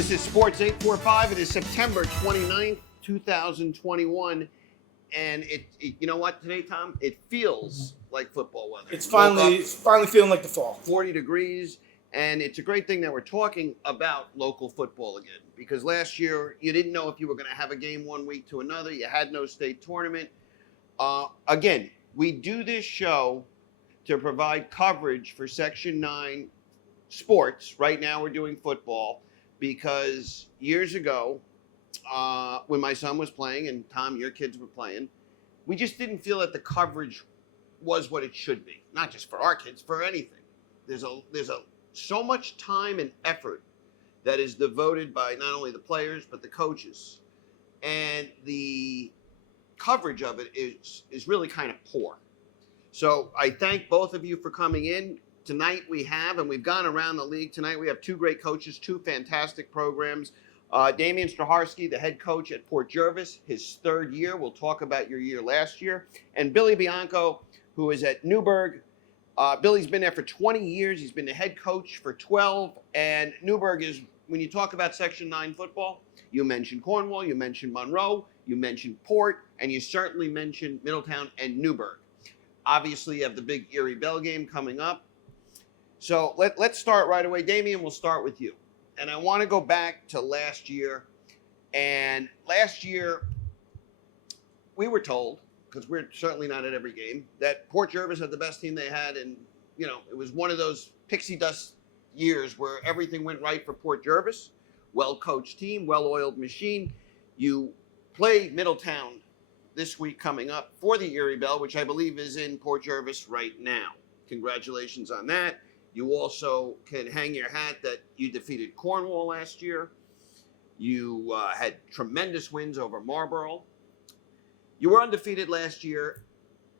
This is Sports 845. It is September 29th, 2021. And you know what today, Tom? It feels like football weather. It's finally feeling like the fall. 40 degrees. And it's a great thing that we're talking about local football again. Because last year, you didn't know if you were going to have a game one week to another. You had no state tournament. Again, we do this show to provide coverage for Section 9 sports. Right now, we're doing football. Because years ago, when my son was playing, and Tom, your kids were playing, we just didn't feel that the coverage was what it should be. Not just for our kids, for anything. There's so much time and effort that is devoted by not only the players but the coaches, and the coverage of it is really kind of poor. So I thank both of you for coming in. Tonight we've gone around the league tonight. We have two great coaches, two fantastic programs. Damian Straharski, the head coach at Port Jervis, his third year. We'll talk about your year last year. And Billy Bianco, who is at Newburgh. Billy's been there for 20 years. He's been the head coach for 12. And Newburgh is, when you talk about Section 9 football, you mentioned Cornwall, you mentioned Monroe, you mentioned Port, and you certainly mentioned Middletown and Newburgh. Obviously, you have the big Erie Bell game coming up. So let's start right away. Damian, we'll start with you. And I want to go back to last year. And last year, we were told, because we're certainly not at every game, that Port Jervis had the best team they had. And, it was one of those pixie dust years where everything went right for Port Jervis. Well-coached team, well-oiled machine. You play Middletown this week coming up for the Erie Bell, which I believe is in Port Jervis right now. Congratulations on that. You also can hang your hat that you defeated Cornwall last year. You had tremendous wins over Marlborough. You were undefeated last year,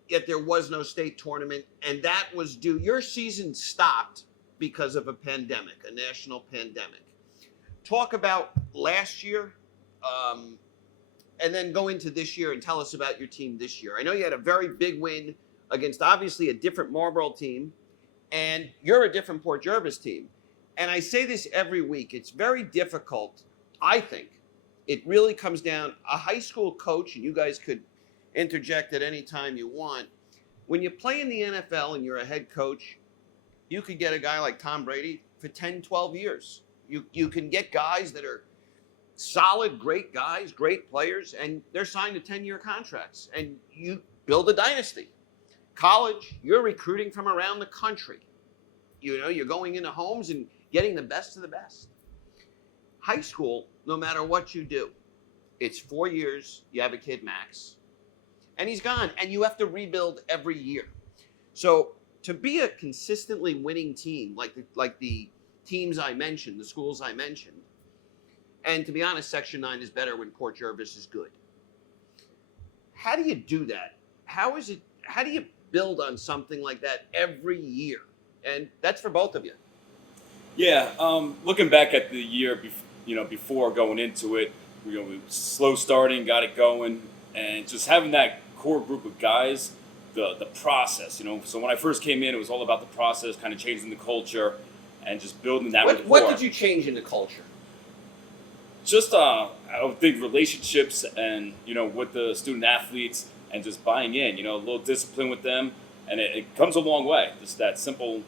yet there was no state tournament, and that was due. Your season stopped because of a pandemic, a national pandemic. Talk about last year, and then go into this year and tell us about your team this year. I know you had a very big win against obviously a different Marlborough team, and you're a different Port Jervis team. And I say this every week. It's very difficult, I think. It really comes down, a high school coach, and you guys could interject at any time you want. When you play in the NFL and you're a head coach, you could get a guy like Tom Brady for 10, 12 years. You can get guys that are solid, great guys, great players, and they're signed to 10-year contracts. And you build a dynasty. College, you're recruiting from around the country. You're going into homes and getting the best of the best. High school, no matter what you do, it's 4 years. You have a kid, Max, and he's gone, and you have to rebuild every year. So to be a consistently winning team, like the teams I mentioned, the schools I mentioned, and to be honest, Section 9 is better when Port Jervis is good. How do you do that? How do you build on something like that every year? And that's for both of you. Yeah, looking back at the year, before going into it, we were slow starting, got it going, and just having that core group of guys, the process. So when I first came in, it was all about the process, kind of changing the culture, and just building that rapport. What did you change in the culture? Just I would think relationships, and with the student athletes. And just buying in, a little discipline with them, and it comes a long way. Just that simple,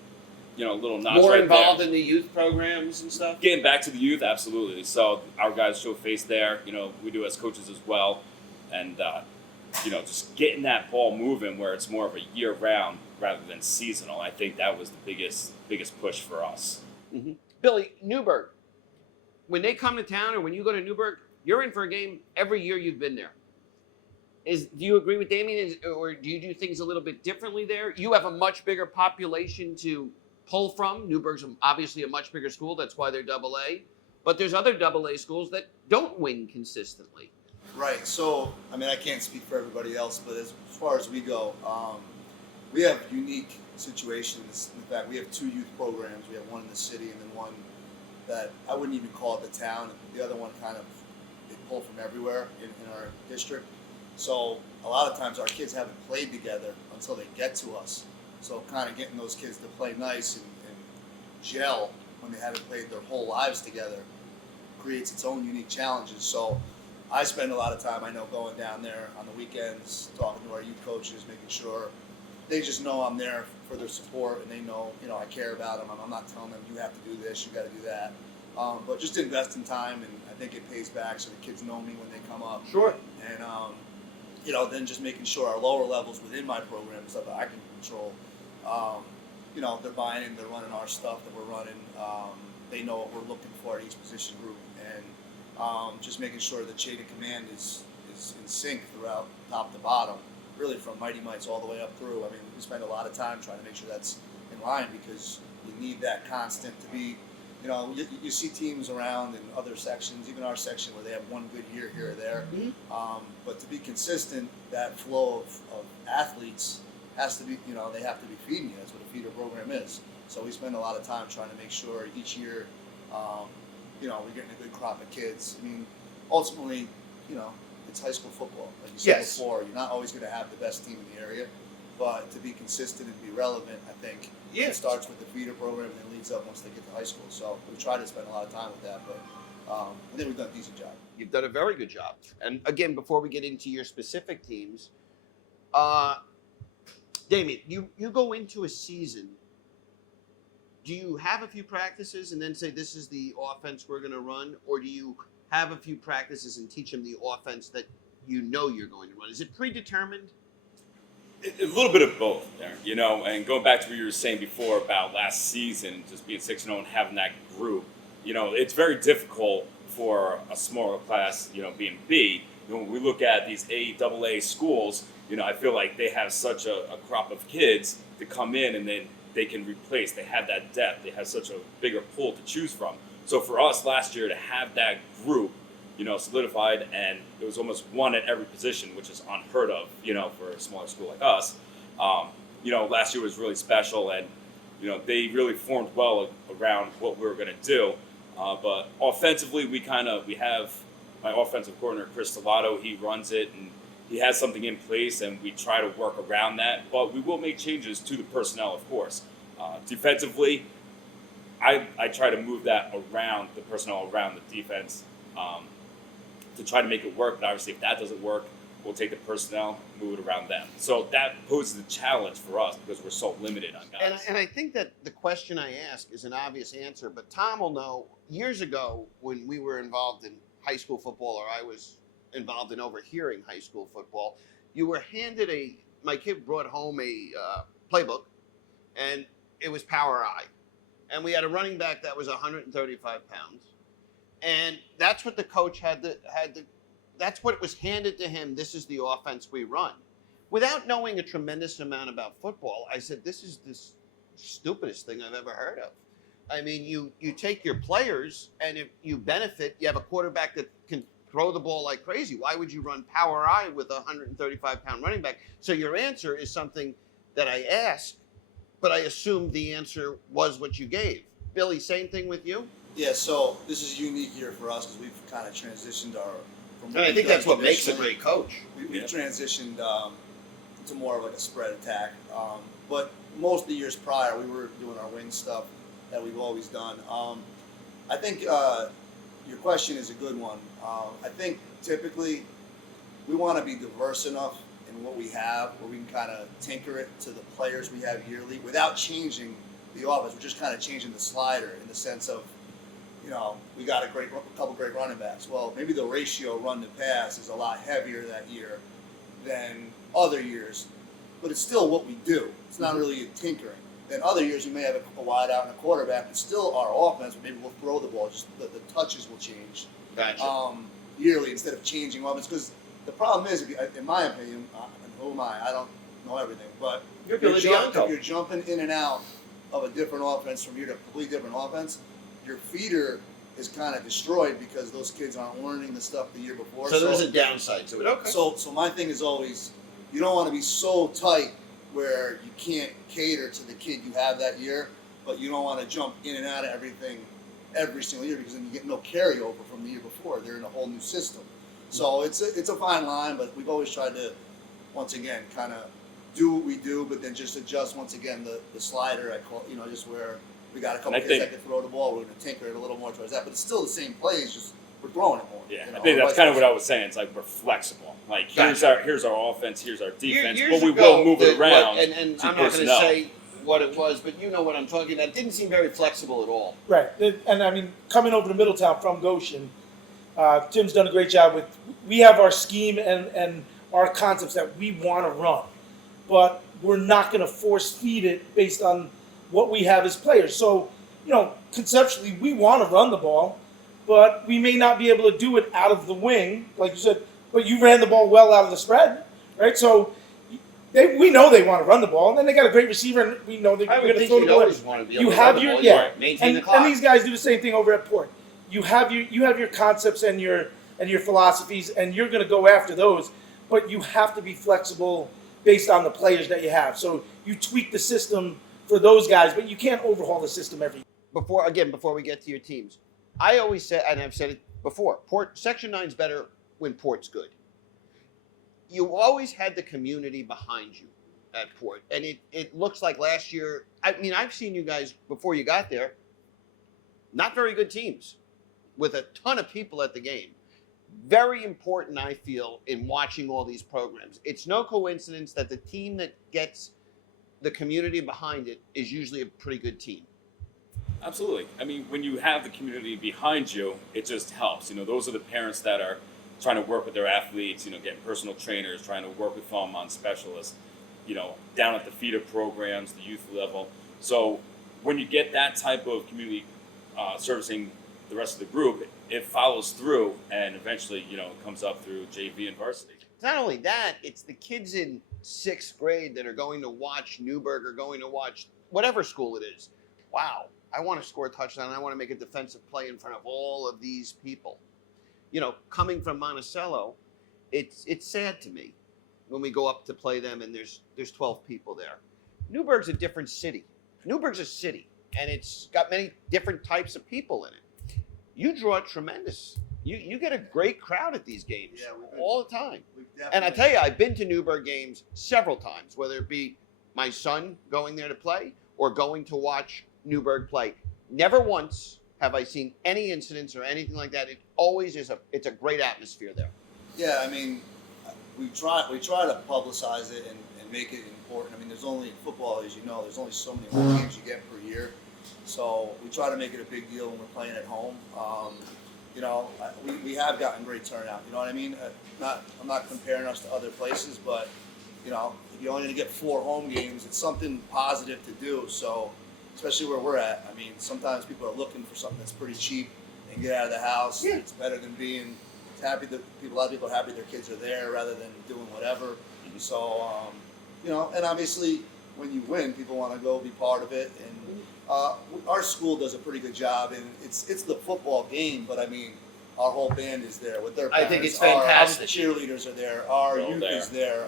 little notch. More right involved there. in the youth programs and stuff? Getting back to the youth, absolutely. So our guys show face there. We do as coaches as well. And, just getting that ball moving where it's more of a year-round rather than seasonal. I think that was the biggest push for us. Mm-hmm. Billy, Newburgh, when they come to town or when you go to Newburgh, you're in for a game every year you've been there. Do you agree with Damian, or do you do things a little bit differently there? You have a much bigger population to pull from. Newburgh's obviously a much bigger school. That's why they're AA. But there's other AA schools that don't win consistently. Right. So, I can't speak for everybody else, but as far as we go, we have unique situations. In fact, we have two youth programs. We have one in the city and then one that I wouldn't even call it the town. The other one they pull from everywhere in our district. So a lot of times our kids haven't played together until they get to us. So kind of getting those kids to play nice and gel when they haven't played their whole lives together creates its own unique challenges. So I spend a lot of time, I know, going down there on the weekends, talking to our youth coaches, making sure they just know I'm there for their support, and they know, I care about them. I'm not telling them you have to do this, you got to do that. But just invest in time, and I think it pays back. So the kids know me when they come up. Sure. And then just making sure our lower levels within my program, stuff that I can control, they're buying in, they're running our stuff that we're running. They know what we're looking for at each position group, and just making sure the chain of command is in sync throughout top to bottom, really from Mighty Mites all the way up through. I mean, we spend a lot of time trying to make sure that's in line, because you need that constant to be. You see teams around in other sections, even our section, where they have one good year here or there. Mm-hmm. But to be consistent, that flow of athletes has to be, they have to be feeding you. That's what a feeder program is. So we spend a lot of time trying to make sure each year, we're getting a good crop of kids. I mean, ultimately, it's high school football. Like you said before, you're not always going to have the best team in the area. But to be consistent and be relevant, I think it starts with the feeder program and then leads up once they get to high school. So we try to spend a lot of time with that, but I think we've done a decent job. You've done a very good job. And again, before we get into your specific teams, Damien, you go into a season. Do you have a few practices and then say this is the offense we're going to run, or do you have a few practices and teach them the offense that you're going to run? Is it predetermined? A little bit of both there, and going back to what you were saying before about last season, just being 6-0 and having that group, it's very difficult for a smaller class, being B. When we look at these AA schools, I feel like they have such a crop of kids to come in, and then they can replace. They have that depth. They have such a bigger pool to choose from. So for us last year to have that group, solidified, and it was almost one at every position, which is unheard of, for a smaller school like us. Last year was really special, and, they really formed well around what we were going to do. But offensively, we have my offensive coordinator, Chris Stellato. He runs it, and he has something in place, and we try to work around that. But we will make changes to the personnel, of course. Defensively, I try to move that around the personnel around the defense, to try to make it work. But obviously, if that doesn't work, we'll take the personnel, move it around them. So that poses a challenge for us because we're so limited on guys. And I think that the question I ask is an obvious answer, but Tom will know. Years ago, when we were involved in high school football, or I was involved in overhearing high school football, you were handed my kid brought home a playbook, and it was Power I. And we had a running back that was 135 pounds. And that's what the coach that's what was handed to him. This is the offense we run. Without knowing a tremendous amount about football, I said, this is the stupidest thing I've ever heard of. I mean, you take your players, and if you benefit, you have a quarterback that can throw the ball like crazy. Why would you run Power I with a 135-pound running back? So your answer is something that I asked, but I assumed the answer was what you gave. Billy, same thing with you? Yeah, so this is a unique year for us because we've kind of transitioned And I think that's what makes a great coach. We've transitioned to more of like a spread attack. But most of the years prior, we were doing our wing stuff that we've always done. I think your question is a good one. I think typically we want to be diverse enough in what we have where we can kind of tinker it to the players we have yearly without changing the offense. We're just kind of changing the slider in the sense of, we got a couple great running backs. Well, maybe the ratio run to pass is a lot heavier that year than other years, but it's still what we do. It's not really a tinkering. Then other years we may have a wide out and a quarterback, but still our offense, maybe we'll throw the ball, just the touches will change. Gotcha. Yearly instead of changing offense. Because the problem is, in my opinion, and who am I don't know everything, but if you're jumping in and out of a different offense from year to a completely different offense, your feeder is kind of destroyed because those kids aren't learning the stuff the year before. So there's a downside to it. Okay. So my thing is always, you don't want to be so tight where you can't cater to the kid you have that year, but you don't want to jump in and out of everything every single year because then you get no carryover from the year before. They're in a whole new system. So it's a fine line, but we've always tried to, once again, kind of do what we do, but then just adjust once again the slider. I call just where We got a couple And I kids think- that can throw the ball. We're going to tinker it a little more towards that, but it's still the same plays. Just we're throwing it more. Yeah, you know, I think that's vice kind of what versa. I was saying. It's like we're flexible. Like Gotcha. here's our offense, here's our defense, Years but we ago, will move it around. and to I'm not going to personnel. say what it was, but you know what I'm talking about. It didn't seem very flexible at all. Right. And I mean, coming over to Middletown from Goshen, Tim's done a great job with. We have our scheme and our concepts that we want to run, but we're not going to force feed it based on what we have as players. So, conceptually, we want to run the ball, but we may not be able to do it out of the wing, like you said. But you ran the ball well out of the spread, right? So we know they want to run the ball, and then they got a great receiver, and we know they're I going would to think throw the you'd ball. always want to be able You to have run the your ball. yeah, Maintain the clock. and these guys do the same thing over at Port. You have your concepts and your philosophies, and you're going to go after those, but you have to be flexible based on the players that you have. So you tweak the system for those guys, but you can't overhaul the system every year. Before we get to your teams, I always said, and I've said it before, Section 9's better when Port's good. You always had the community behind you at Port, and it looks like last year, I mean, I've seen you guys before you got there, not very good teams with a ton of people at the game. Very important, I feel, in watching all these programs. It's no coincidence that the team that gets the community behind it is usually a pretty good team. Absolutely. I mean, when you have the community behind you, it just helps. Those are the parents that are trying to work with their athletes, getting personal trainers, trying to work with them on specialists, down at the feeder programs, the youth level. So when you get that type of community servicing the rest of the group, it follows through, and eventually, it comes up through JV and varsity. It's not only that, it's the kids in 6th grade that are going to watch Newburgh or going to watch whatever school it is. Wow, I want to score a touchdown. I want to make a defensive play in front of all of these people. Coming from Monticello, it's sad to me when we go up to play them and there's 12 people there. Newburgh's a different city. Newburgh's a city, and it's got many different types of people in it. You draw tremendous. You get a great crowd at these games all the time. And I tell you, I've been to Newburgh games several times, whether it be my son going there to play or going to watch Newburgh play. Never once have I seen any incidents or anything like that. It always is it's a great atmosphere there. Yeah, I mean, we try to publicize it and make it important. I mean, there's only football, as you know, there's only so many home games you get per year. So we try to make it a big deal when we're playing at home. We have gotten great turnout. You know what I mean? I'm not comparing us to other places, but if you're only going to get 4 home games, it's something positive to do. So, especially where we're at, I mean, sometimes people are looking for something that's pretty cheap and get out of the house. Yeah. It's better than being happy that a lot of people are happy their kids are there rather than doing whatever. Mm-hmm. So, and obviously when you win, people want to go be part of it. And our school does a pretty good job, and it's the football game, but I mean, our whole band is there with their I parents. think it's fantastic. Our cheerleaders are there. Our They're all youth there. is there.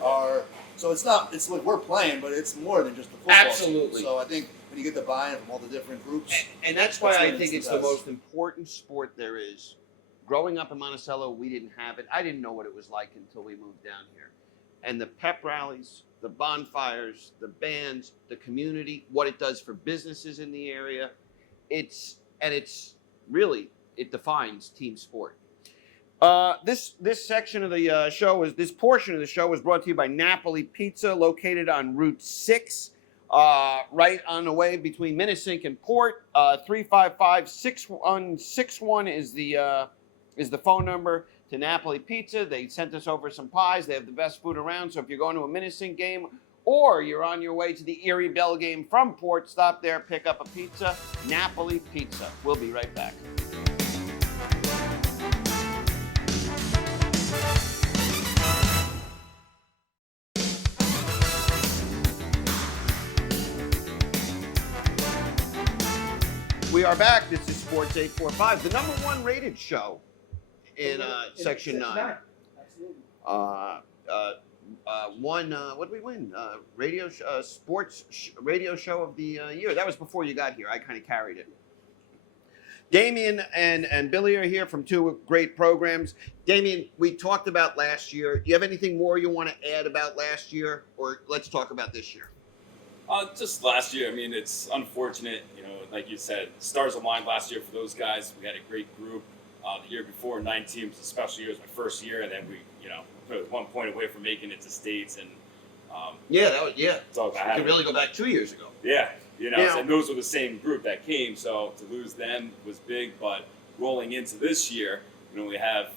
So it's like we're playing, but it's more than just the football Absolutely. team. So I think when you get the buy-in from all the different groups, And that's why That's I what think it's it's the the best. most important sport there is. Growing up in Monticello, we didn't have it. I didn't know what it was like until we moved down here. And the pep rallies, the bonfires, the bands, the community, what it does for businesses in the area, it defines team sport. This section of the this portion of the show is brought to you by Napoli Pizza, located on Route 6, right on the way between Minnesink and Port. 355-6161 is the phone number to Napoli Pizza. They sent us over some pies. They have the best food around. So if you're going to a Minnesink game or you're on your way to the Erie Bell game from Port, stop there, pick up a pizza. Napoli Pizza. We'll be right back. We are back. This is Sports 845, the number 1 rated show in Section 9. Absolutely. Won, what did we win? Radio show of the year. That was before you got here. I kind of carried it. Damien and Billy are here from 2 great programs. Damien, we talked about last year. Do you have anything more you want to add about last year? Or let's talk about this year. Just last year, I mean, it's unfortunate, like you said, stars aligned last year for those guys. We had a great group. The year before, 9 teams, a special year was my first year, and then we, were 1 point away from making it to states, and So I you had could really go back 2 years ago. yeah, Now- and those were the same group that came, so to lose them was big. But rolling into this year, we have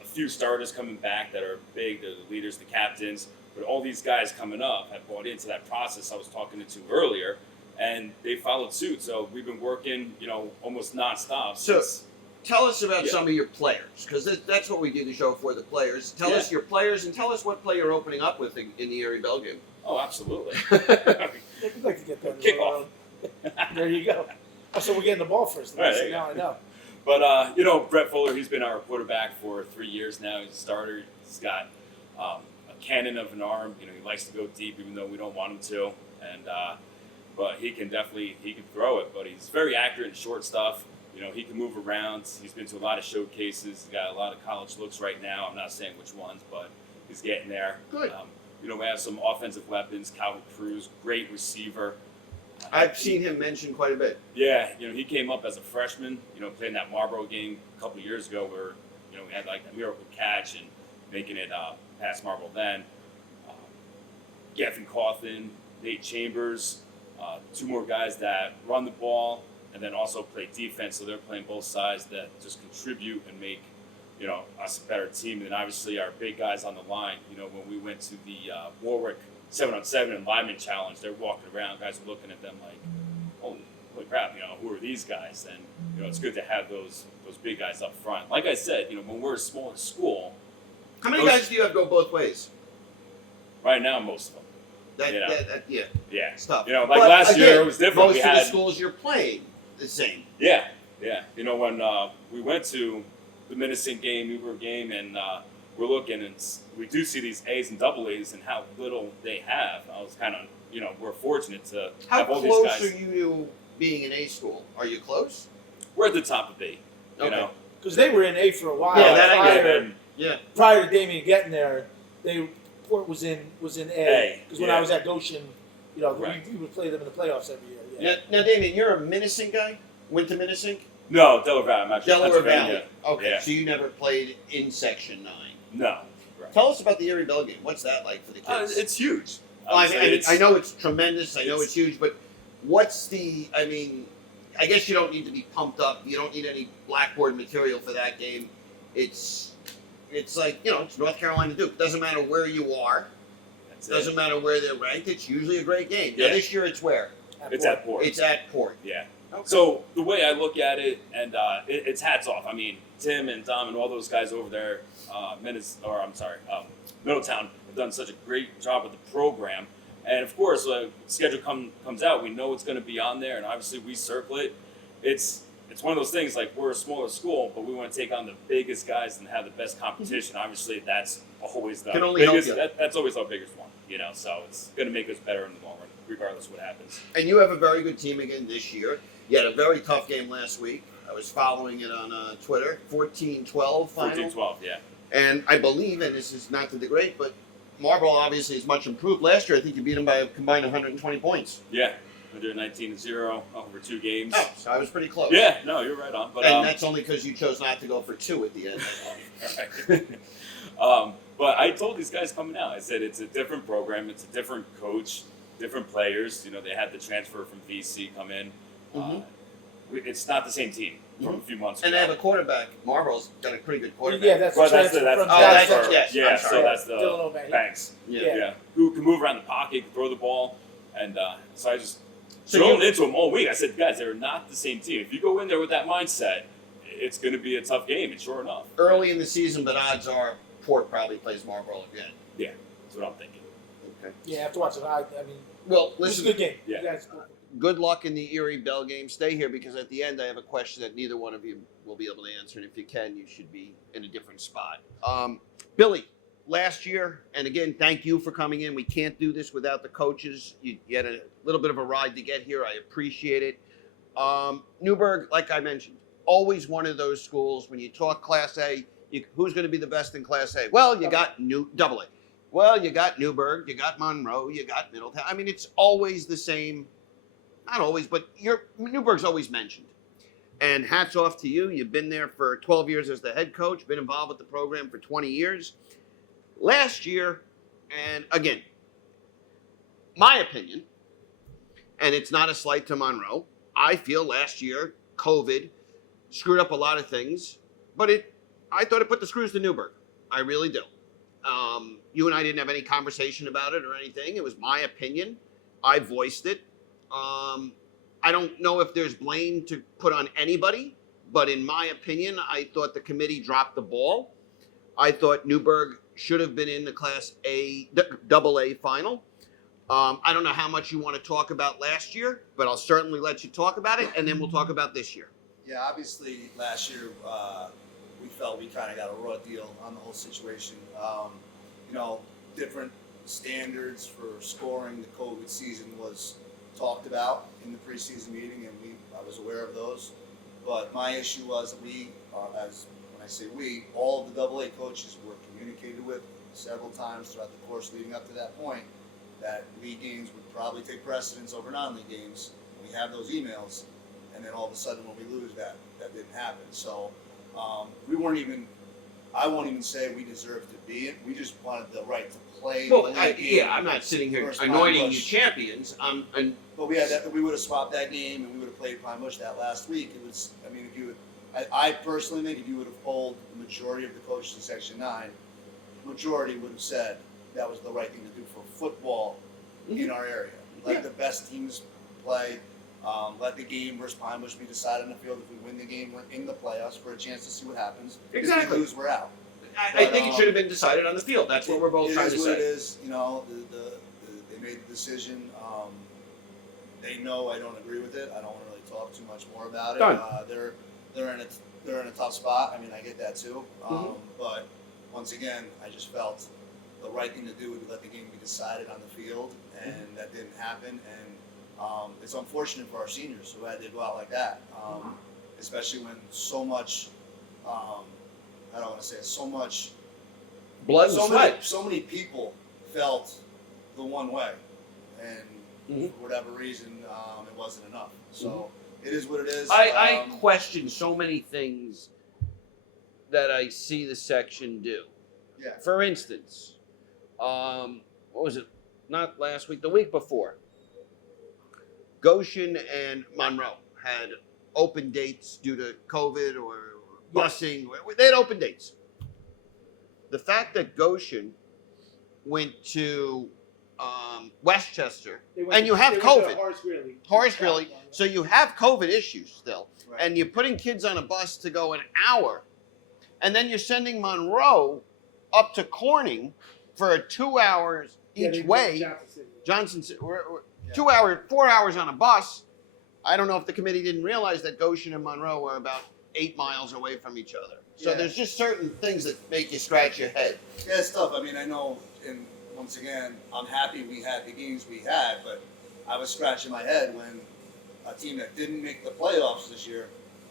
a few starters coming back that are big. They're the leaders, the captains. But all these guys coming up have bought into that process I was talking to earlier, and they followed suit. So we've been working, almost nonstop. So- since- Tell us about Yeah. some of your players, because that's what we do the show for, the players. Tell Yeah. us your players, and tell us what play you're opening up with in the Erie Bell game. oh, absolutely. Yeah, we'd like to get that. Kickoff. There you go. Oh, so we're getting the ball first. Right, So there you now I know. But Brett Fuller, he's been our quarterback for 3 years now. He's a starter. He's got a cannon of an arm. He likes to go deep, even though we don't want him to. And but he can throw it. But he's very accurate in short stuff. He can move around. He's been to a lot of showcases. He's got a lot of college looks right now. I'm not saying which ones, but he's getting there. Good. We have some offensive weapons. Calvin Cruz, great receiver. I've seen him mentioned quite a bit. Yeah, he came up as a freshman, playing that Marlboro game a couple of years ago where, we had like a miracle catch and making it past Marlboro then. Geffen Coughlin, Nate Chambers, 2 more guys that run the ball and then also play defense, so they're playing both sides that just contribute and make, us a better team. And then obviously our big guys on the line, when we went to the Warwick 7-on-7 and lineman challenge, they're walking around, guys are looking at them like, holy crap, who are these guys? And, it's good to have those big guys up front. Like I said, when we're a smaller school, How many Those- guys do you have go both ways? right now, most of them. Yeah, Yeah. it's tough. Like But last year, again, it was different. Most We of the had, schools you're playing the same. yeah. When we went to the Minnesota game, Newburgh game, and we're looking, and we do see these A's and double A's and how little they have. I was kind of, we're fortunate to How have all these close guys. are you to being in A school? Are you close? We're at the top of B. You Okay. know. Because they were in A for a while. Yeah, that I get. prior, And Yeah. prior to Damien getting there, Port was in A. Because when yeah. I was at Goshen, Right. we would play them in the playoffs every year. Yeah. Now, Damien, you're a Minnesink guy? Went to Minnesink? No, Delaware Valley. I'm actually Delaware Pennsylvania. Valley. Okay, Yeah. so you never played in Section 9. No. Right. Tell us about the Erie Bell game. What's that like for the kids? It's huge. I know it's tremendous. I know it's huge, but what's I guess you don't need to be pumped up. You don't need any blackboard material for that game. It's like, it's North Carolina Duke. Doesn't matter where you are. That's Doesn't matter where they're ranked. It's usually a great game. Now, Yeah. this year it's where? It's at Port. It's at Port. Yeah. Okay. So the way I look at it, and it's hats off. I mean, Tim and Dom and all those guys over there, Middletown, have done such a great job with the program. And of course, schedule comes out, we know it's going to be on there, and obviously we circle it. It's one of those things, like, we're a smaller school, but we want to take on the biggest guys and have the best competition. Obviously, that's always the Can only help biggest. you. That's always our biggest one, So it's going to make us better in the long run, regardless of what happens. And you have a very good team again this year. You had a very tough game last week. I was following it on Twitter. 14-12 final. 14-12, yeah. And I believe, and this is not to degrade, but Marlboro obviously is much improved. Last year, I think you beat them by a combined 120 points. Yeah, we did 19-0 over 2 games. Oh, so I was pretty close. Yeah, no, you're right on. But And that's only because you chose not to go for 2 at the end. right. But I told these guys coming out, I said it's a different program, it's a different coach, different players. They had the transfer from VC come in. Mhm. It's not the same team from a few months ago. And they have a quarterback. Marlboro's got a pretty good quarterback. Yeah, that's Well, the that's transfer the from that's- Dallas. yes, yeah, I'm so sorry. that's the Dylan O'Malley. thanks. Yeah. Yeah, who can move around the pocket, throw the ball, and so I just So thrown you- into them all week. I said, guys, they're not the same team. If you go in there with that mindset, it's going to be a tough game. And sure enough, Early in the season, but odds are Port probably plays Marlboro again. that's what I'm thinking. Okay. Yeah, after watching, I mean, Well, it was a listen, good game. Yeah. You guys- good luck in the Erie Bell game. Stay here because at the end I have a question that neither one of you will be able to answer. And if you can, you should be in a different spot. Billy, last year, and again, thank you for coming in. We can't do this without the coaches. You had a little bit of a ride to get here. I appreciate it. Newburgh, like I mentioned, always one of those schools. When you talk Class A, who's going to be the best in Class A? Well, you got Double A. Well, you got Newburgh, you got Monroe, you got Middletown. I mean, it's always the same. Not always, but Newburgh's always mentioned. And hats off to you. You've been there for 12 years as the head coach, been involved with the program for 20 years. Last year, and again, my opinion, and it's not a slight to Monroe, I feel last year, COVID screwed up a lot of things, but I thought it put the screws to Newburgh. I really do. You and I didn't have any conversation about it or anything. It was my opinion. I voiced it. I don't know if there's blame to put on anybody, but in my opinion, I thought the committee dropped the ball. I thought Newburgh should have been in the Class Double A final. I don't know how much you want to talk about last year, but I'll certainly let you talk about it, and then we'll talk about this year. Yeah, obviously last year we felt we kind of got a raw deal on the whole situation. Different standards for scoring. The COVID season was talked about in the preseason meeting, and I was aware of those. But my issue was that when I say we, all of the AA coaches were communicated with several times throughout the course leading up to that point that league games would probably take precedence over non-league games. We have those emails, and then all of a sudden when we lose that didn't happen. So I won't even say we deserved to be it. We just wanted the right to play. Well, I'm not sitting here anointing you champions. But we would have swapped that game, and we would have played Pine Bush that last week. I personally think if you would have polled the majority of the coaches in Section 9, the majority would have said that was the right thing to do for football in our area. Let the best teams play. Let the game versus Pine Bush be decided on the field. If we win the game, we're in the playoffs for a chance to see what happens. Exactly. If we lose, we're out. I think it should have been decided on the field. That's what we're both trying to say. It is what it is. They made the decision. They know I don't agree with it. I don't want to really talk too much more about it. Done. They're in a tough spot. I mean, I get that too. But once again, I just felt the right thing to do would let the game be decided on the field, and that didn't happen. And it's unfortunate for our seniors who had to go out like that, especially when so much. I don't want to say it, so much Blood and sweat. so many people felt the one way, and for whatever reason, it wasn't enough. So it is what it is. I question so many things that I see the section do. Yeah. For instance, what was it? Not last week, the week before. Goshen and Monroe had open dates due to COVID or busing. They had open dates. The fact that Goshen went to Westchester, and you have COVID. Horace Greeley. So you have COVID issues still. Right. And you're putting kids on a bus to go an hour. And then you're sending Monroe up to Corning for 2 hours each way. Johnson, 2 hours, 4 hours on a bus. I don't know if the committee didn't realize that Goshen and Monroe are about 8 miles away from each other. So there's just certain things that make you scratch your head. Yeah, it's tough. I mean, I know, and once again, I'm happy we had the games we had, but I was scratching my head when a team that didn't make the playoffs this year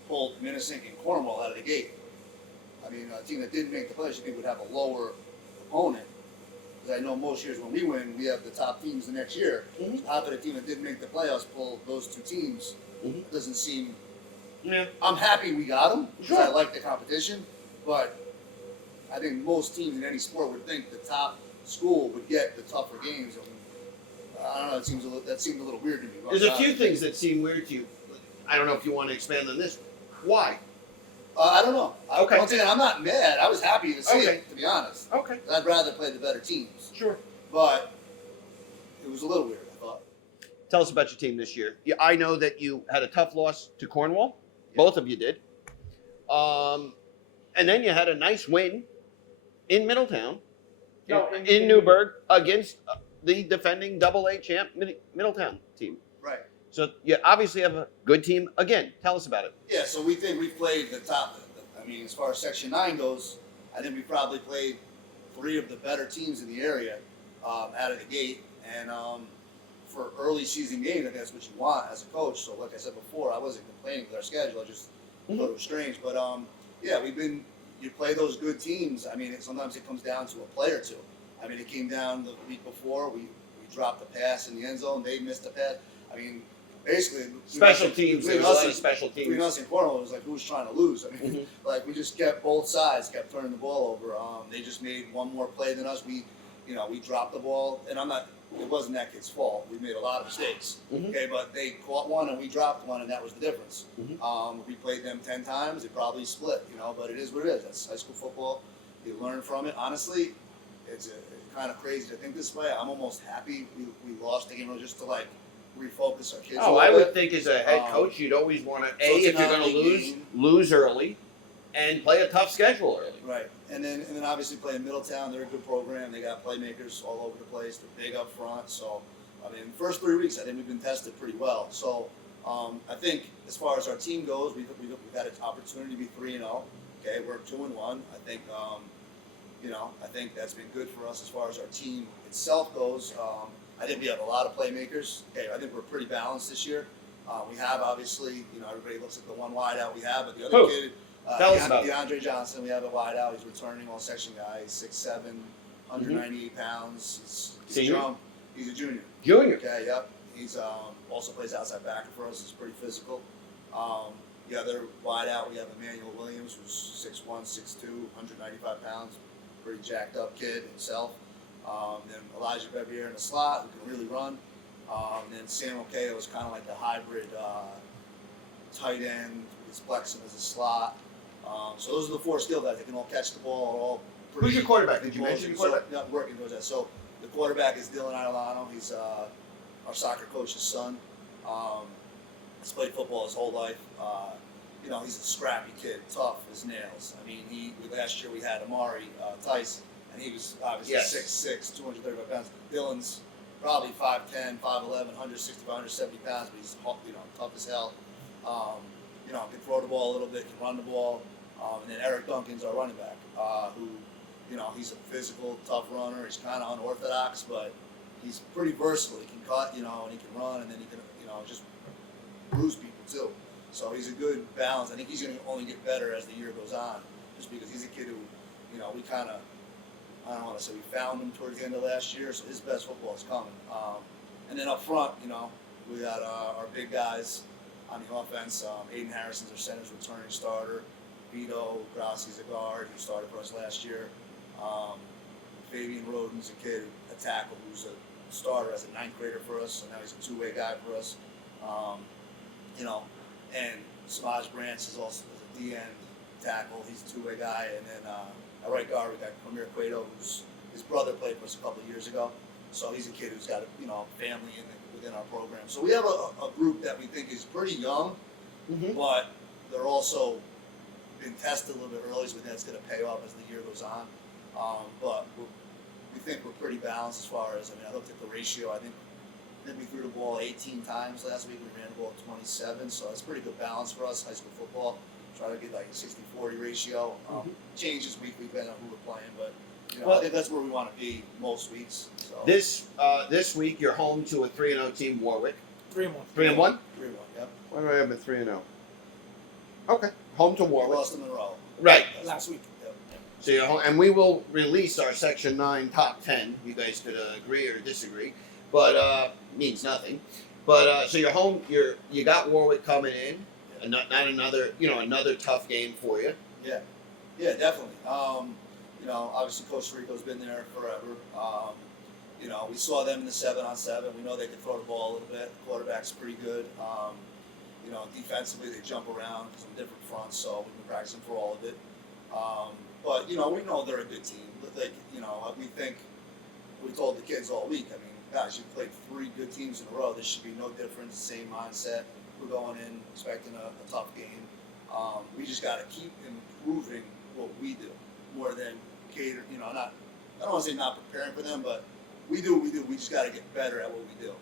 pulled Minnesink and Cornwall out of the gate. I mean, a team that didn't make the playoffs, you think would have a lower opponent. Because I know most years when we win, we have the top teams the next year. How could a team that didn't make the playoffs pull those two teams? It doesn't seem. Yeah. I'm happy we got them because Sure. I like the competition, but I think most teams in any sport would think the top school would get the tougher games. And I don't know. That seemed a little weird to me. There's a few things that seem weird to you. I don't know if you want to expand on this. Why? I don't know. Okay. Once again, I'm not mad. I was happy to see it, to be honest. Okay. I'd rather play the better teams. Sure. But it was a little weird, I thought. Tell us about your team this year. I know that you had a tough loss to Cornwall. Both of you did. And then you had a nice win in Middletown, in Newburgh, against the defending Double-A champ Middletown team. Right. So you obviously have a good team. Again, tell us about it. Yeah, so we think we've played the top. I mean, as far as Section 9 goes, I think we probably played 3 of the better teams in the area out of the gate. And for early season games, I think that's what you want as a coach. So like I said before, I wasn't complaining with our schedule. I just thought it was strange. But yeah, you play those good teams. I mean, sometimes it comes down to a play or two. I mean, it came down the week before. We dropped the pass in the end zone. They missed the pass. I mean, basically, Special teams. There was a lot of special between teams. us and Cornwall, it was like who was trying to lose. I mean, like we just kept both sides kept turning the ball over. They just made one more play than us. We dropped the ball, and it wasn't that kid's fault. We made a lot of mistakes. Okay, but they caught one and we dropped one, and that was the difference. If we played them 10 times, it probably split. But it is what it is. That's high school football. You learn from it. Honestly, it's kind of crazy to think this way. I'm almost happy we lost the game just to refocus our kids. Oh, a I little would bit. think as a head coach, you'd always want to, so it's if you're going to lose early, and play a tough schedule early. Right, and then obviously playing Middletown, they're a good program. They got playmakers all over the place. They're big up front. So, I mean, first 3 weeks, I think we've been tested pretty well. So, I think as far as our team goes, we've had an opportunity to be 3-0. Okay, we're 2-1. I think that's been good for us as far as our team itself goes. I think we have a lot of playmakers. Okay, I think we're pretty balanced this year. We have obviously, everybody looks at the one wideout we have, but the other kid. Tell us about DeAndre Johnson, we have a wideout. He's returning all-section guy. He's 6'7", 198 pounds. Senior? He's a junior. Junior. Okay, yep. He's also plays outside backer for us. He's pretty physical. The other wideout, we have Emmanuel Williams, who's 6'1", 6'2", 195 pounds. Pretty jacked up kid himself. Then Elijah Bevier in the slot, who can really run. And then Sam O'Keo is kind of like the hybrid tight end. He's flexing as a slot. So those are the four skill guys. They can all catch the ball. All Who's your quarterback? Did you mention your quarterback? So, yeah, working towards that. So the quarterback is Dylan Idolano. He's our soccer coach's son. He's played football his whole life. He's a scrappy kid, tough as nails. I mean, last year we had Amari Tice, and he was obviously 6'6", 235 pounds. Dylan's probably 5'10", 5'11", 165, 170 pounds, but he's tough as hell. Can throw the ball a little bit, can run the ball. And then Eric Duncan's our running back, who, he's a physical, tough runner. He's kind of unorthodox, but he's pretty versatile. He can cut, and he can run, and then he can, just bruise people too. So he's a good balance. I think he's going to only get better as the year goes on, just because he's a kid who, we kind of, I don't want to say we found him towards the end of last year, so his best football is coming. And then up front, we got our big guys on the offense. Aiden Harrison's our center's returning starter. Vito Grassi's a guard who started for us last year. Fabian Roden's a kid, a tackle who's a starter as a ninth grader for us, so now he's a two-way guy for us. And Samaj Branch is also a D-end tackle. He's a two-way guy. And then at right guard, we got Premier Cueto, who's his brother played for us a couple of years ago. So he's a kid who's got a family within our program. So we have a group that we think is pretty young, but they're also been tested a little bit early, so that's going to pay off as the year goes on. But we think we're pretty balanced as far as, I looked at the ratio. I think we threw the ball 18 times last week. We ran the ball 27, so that's pretty good balance for us, high school football. Try to get like a 60-40 ratio. Changes weekly depending on who we're playing, but I think that's where we want to be most weeks. So. This week you're home to a 3-0 team, Warwick. 3-1. 3-1? 3-1, yep. Why do I have a 3-0? Okay, home to We Warwick. lost them in a row. Right. Last week. Yep. So you're home, and we will release our Section 9 top 10. You guys could agree or disagree, but means nothing. But so you're home. You got Warwick coming in, and not another another tough game for you. Yeah, definitely. Obviously Costa Rica's been there forever. We saw them in the 7-on-7. We know they can throw the ball a little bit. The quarterback's pretty good. Defensively they jump around some different fronts, so we've been practicing for all of it. But we know they're a good team. We think we told the kids all week. I mean, guys, you played 3 good teams in a row. This should be no different. Same mindset. We're going in expecting a tough game. We just got to keep improving what we do more than cater. I don't want to say not preparing for them, but we do. We just got to get better at what we do.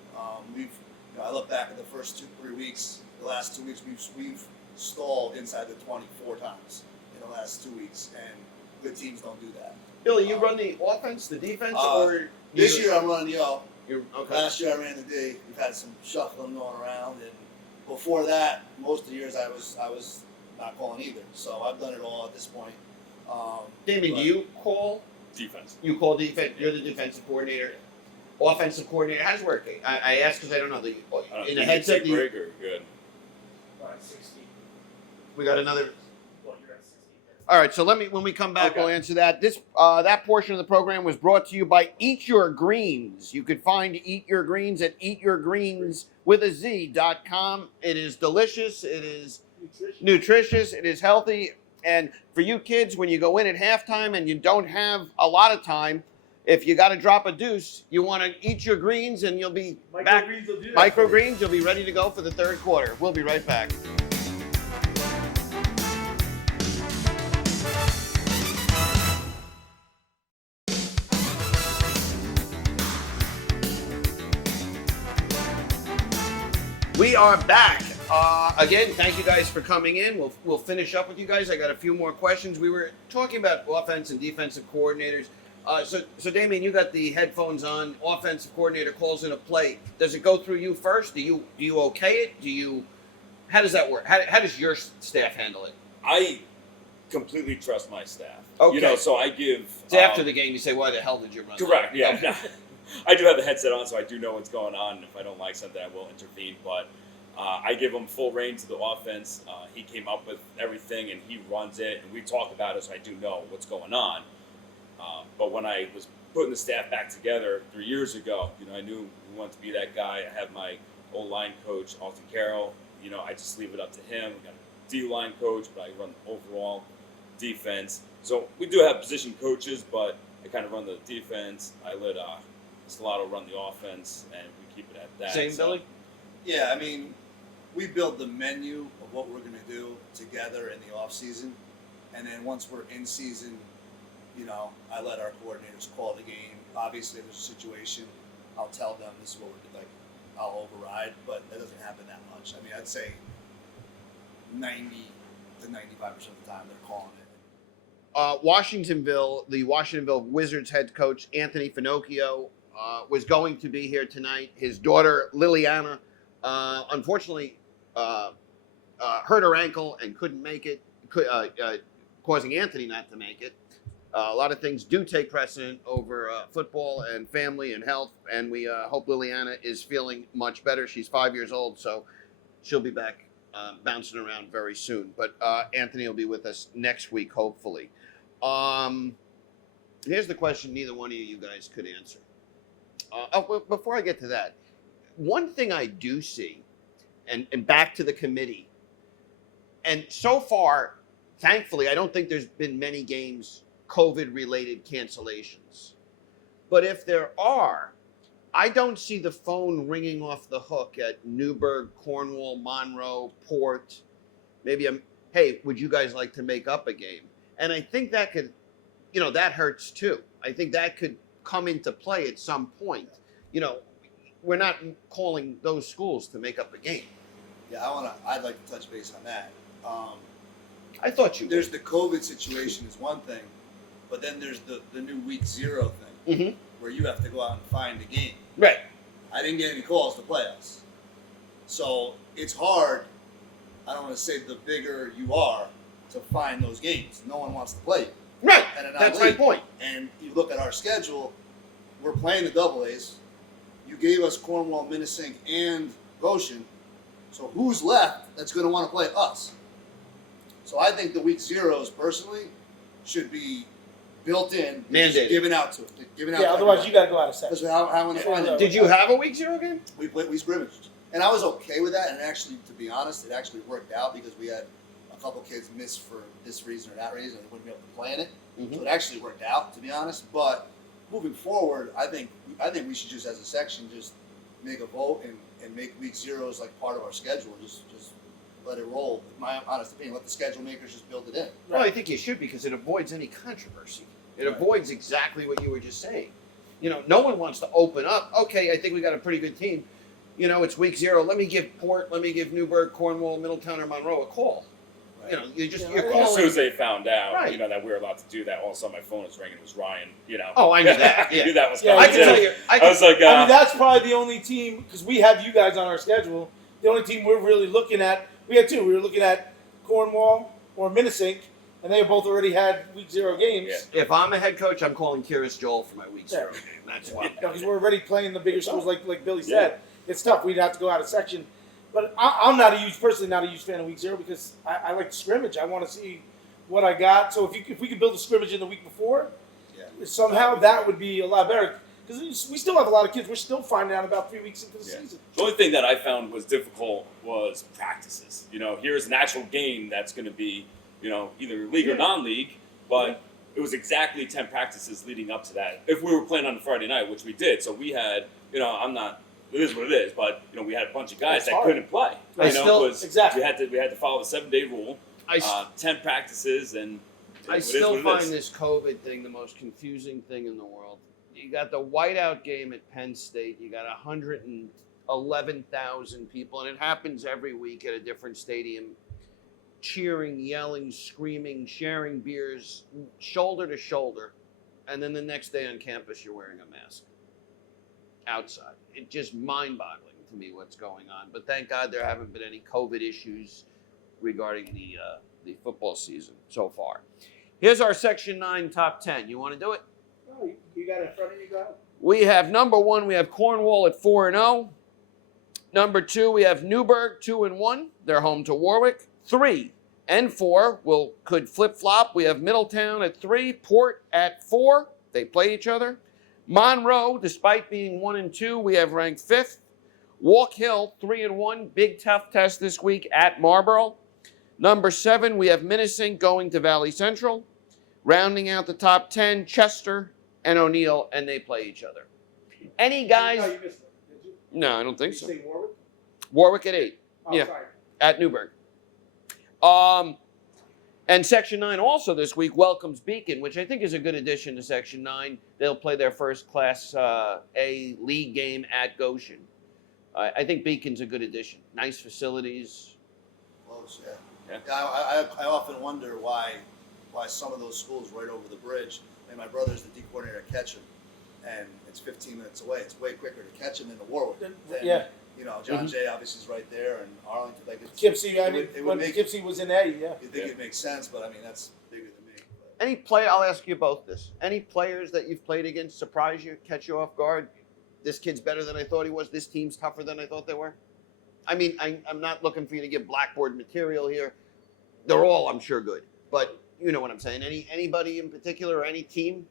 I look back at the first 2-3 weeks. The last 2 weeks, we've stalled inside the 24 times in the last 2 weeks, and good teams don't do that. Billy, you run the offense, the defense, or this year I'm running the O. Okay. Last year I ran the D. We've had some shuffling going around, and before that, most of the years I was not calling either. So I've done it all at this point. Damien, do you call Defense. You call defense. You're the defensive coordinator. Offensive coordinator. How does it work? I ask because I don't know. In the headset, break or good. 60. we got another. Well, you're at 60. All right, so when we come back, Okay. we'll answer that. That portion of the program was brought to you by Eat Your Greens. You could find Eat Your Greens at eatyourgreens.com. It is delicious. It is nutritious. It is healthy. And for you kids, when you go in at halftime and you don't have a lot of time, if you got to drop a deuce, you want to eat your greens and you'll be back. Microgreens will do that. Microgreens, you'll be ready to go for the third quarter. We'll be right back. We are back. Again, thank you guys for coming in. We'll finish up with you guys. I got a few more questions. We were talking about offense and defensive coordinators. So Damien, you got the headphones on. Offensive coordinator calls in a play. Does it go through you first? Do you okay it? How does that work? How does your staff handle it? I completely trust my staff. Okay. So I give. It's after the game. You say, "Why the hell did you run?" Correct. Yeah. Okay. I do have the headset on, so I do know what's going on. And if I don't like something, I will intervene. But I give him full reign to the offense. He came up with everything, and he runs it. And we talk about it, so I do know what's going on. But when I was putting the staff back together 3 years ago, I knew we wanted to be that guy. I have my O-line coach, Alton Carroll. I just leave it up to him. We got a D-line coach, but I run the overall defense. So we do have position coaches, but I kind of run the defense. I let Stellato run the offense, and we keep it at that. Same, Billy? Yeah, I mean, we build the menu of what we're going to do together in the off season, and then once we're in season, I let our coordinators call the game. Obviously, if there's a situation, I'll tell them this is what we're like. I'll override, but that doesn't happen that much. I mean, I'd say 90 to 95% of the time they're calling it. The Washingtonville Wizards head coach, Anthony Finocchio, was going to be here tonight. His daughter, Liliana, unfortunately hurt her ankle and couldn't make it, causing Anthony not to make it. A lot of things do take precedent over football and family and health, and we hope Liliana is feeling much better. She's 5 years old, so she'll be back bouncing around very soon. But Anthony will be with us next week, hopefully. Here's the question neither one of you guys could answer. Before I get to that, one thing I do see, and back to the committee, and so far, thankfully, I don't think there's been many games COVID-related cancellations. But if there are, I don't see the phone ringing off the hook at Newburgh, Cornwall, Monroe, Port. Maybe hey, would you guys like to make up a game? And I think that could, that hurts too. I think that could come into play at some point. We're not calling those schools to make up a game. Yeah, I'd like to touch base on that. I thought you would. There's the COVID situation is one thing, but then there's the new week 0 thing, where you have to go out and find a game. Right. I didn't get any calls to play us. So it's hard, I don't want to say the bigger you are, to find those games. No one wants to play you. Right. And an That's odd my league. point. And you look at our schedule, we're playing the double A's. You gave us Cornwall, Minnesink, and Goshen. So who's left that's going to want to play us? So I think the week 0s, personally, should be built in, Mandated. just given out to it. Yeah, otherwise you got to go out of Because section. how in the final, Did you have a week 0 game? we scrimmaged, and I was okay with that. And actually, to be honest, it actually worked out because we had a couple kids miss for this reason or that reason, and they wouldn't be able to play in it. So it actually worked out, to be honest. But moving forward, I think we should just, as a section, just make a vote and make week 0s like part of our schedule. Just let it roll. In my honest opinion, let the schedule makers just build it in. Well, I think you should because it avoids any controversy. It avoids exactly what you were just saying. No one wants to open up. Okay, I think we got a pretty good team. It's week 0. Let me give Port, let me give Newburgh, Cornwall, Middletown, or Monroe a call. Right. You're As calling. soon as they found out, Right. that we were allowed to do that, all of a sudden my phone was ringing. It was Ryan. Oh, I knew that. I Yeah. knew that was Yeah, coming. I can tell you. I was like, I mean, that's probably the only team, because we have you guys on our schedule. The only team we're really looking at, we had two. We were looking at Cornwall or Minnesink, and they have both already had week 0 games. Yeah. If I'm a head coach, I'm calling Kyrus Joel for my week 0 game. That's why. Because we're already playing the bigger schools, like Billy said. It's tough. We'd have to go out of section. But I'm not a huge fan of week 0 because I like the scrimmage. I want to see what I got. So if we could build a scrimmage in the week before, somehow that would be a lot better. Because we still have a lot of kids. We're still finding out about 3 weeks into the season. The only thing that I found was difficult was practices. Here's an actual game that's going to be, either league or non-league, but it was exactly 10 practices leading up to that. If we were playing on a Friday night, which we did, so we had, it is what it is, but we had a bunch of guys that couldn't play. Exactly. We had to follow the 7-day rule, 10 practices, and I still find this COVID thing the most confusing thing in the world. You got the whiteout game at Penn State. You got 111,000 people, and it happens every week at a different stadium, cheering, yelling, screaming, sharing beers, shoulder to shoulder, and then the next day on campus you're wearing a mask outside. It's just mind-boggling to me what's going on. But thank God there haven't been any COVID issues regarding the football season so far. Here's our Section 9 top 10. You want to do it? Oh, you got it in front of you, guys? We have number 1, we have Cornwall at 4-0. Number 2, we have Newburgh 2-1. They're home to Warwick. 3 and 4 could flip-flop. We have Middletown at 3, Port at 4. They play each other. Monroe, despite being 1-2, we have ranked 5th. Walk Hill 3-1. Big tough test this week at Marlborough. Number 7, we have Minnesink going to Valley Central. Rounding out the top 10, Chester and O'Neill, and they play each other. Any guys? No, you missed it. Did you? No, I don't think Did so. you say Warwick? Warwick at 8. Oh, Yeah, sorry. at Newburgh. And Section 9 also this week welcomes Beacon, which I think is a good addition to Section 9. They'll play their first Class A league game at Goshen. I think Beacon's a good addition. Nice facilities. Close, I often wonder why some of those schools right over the bridge. And my brother's the D coordinator at Ketchum, and it's 15 minutes away. It's way quicker to Ketchum than to Warwick. John Jay obviously is right there, and Arlington. Kipsey, when Kipsey was in Eddie, You think it makes sense, but that's bigger than me. But. Any player? I'll ask you both this. Any players that you've played against surprise you, catch you off guard? This kid's better than I thought he was. This team's tougher than I thought they were. I mean, I'm not looking for you to give blackboard material here. They're all, I'm sure, good, but you know what I'm saying. Anybody in particular or any team?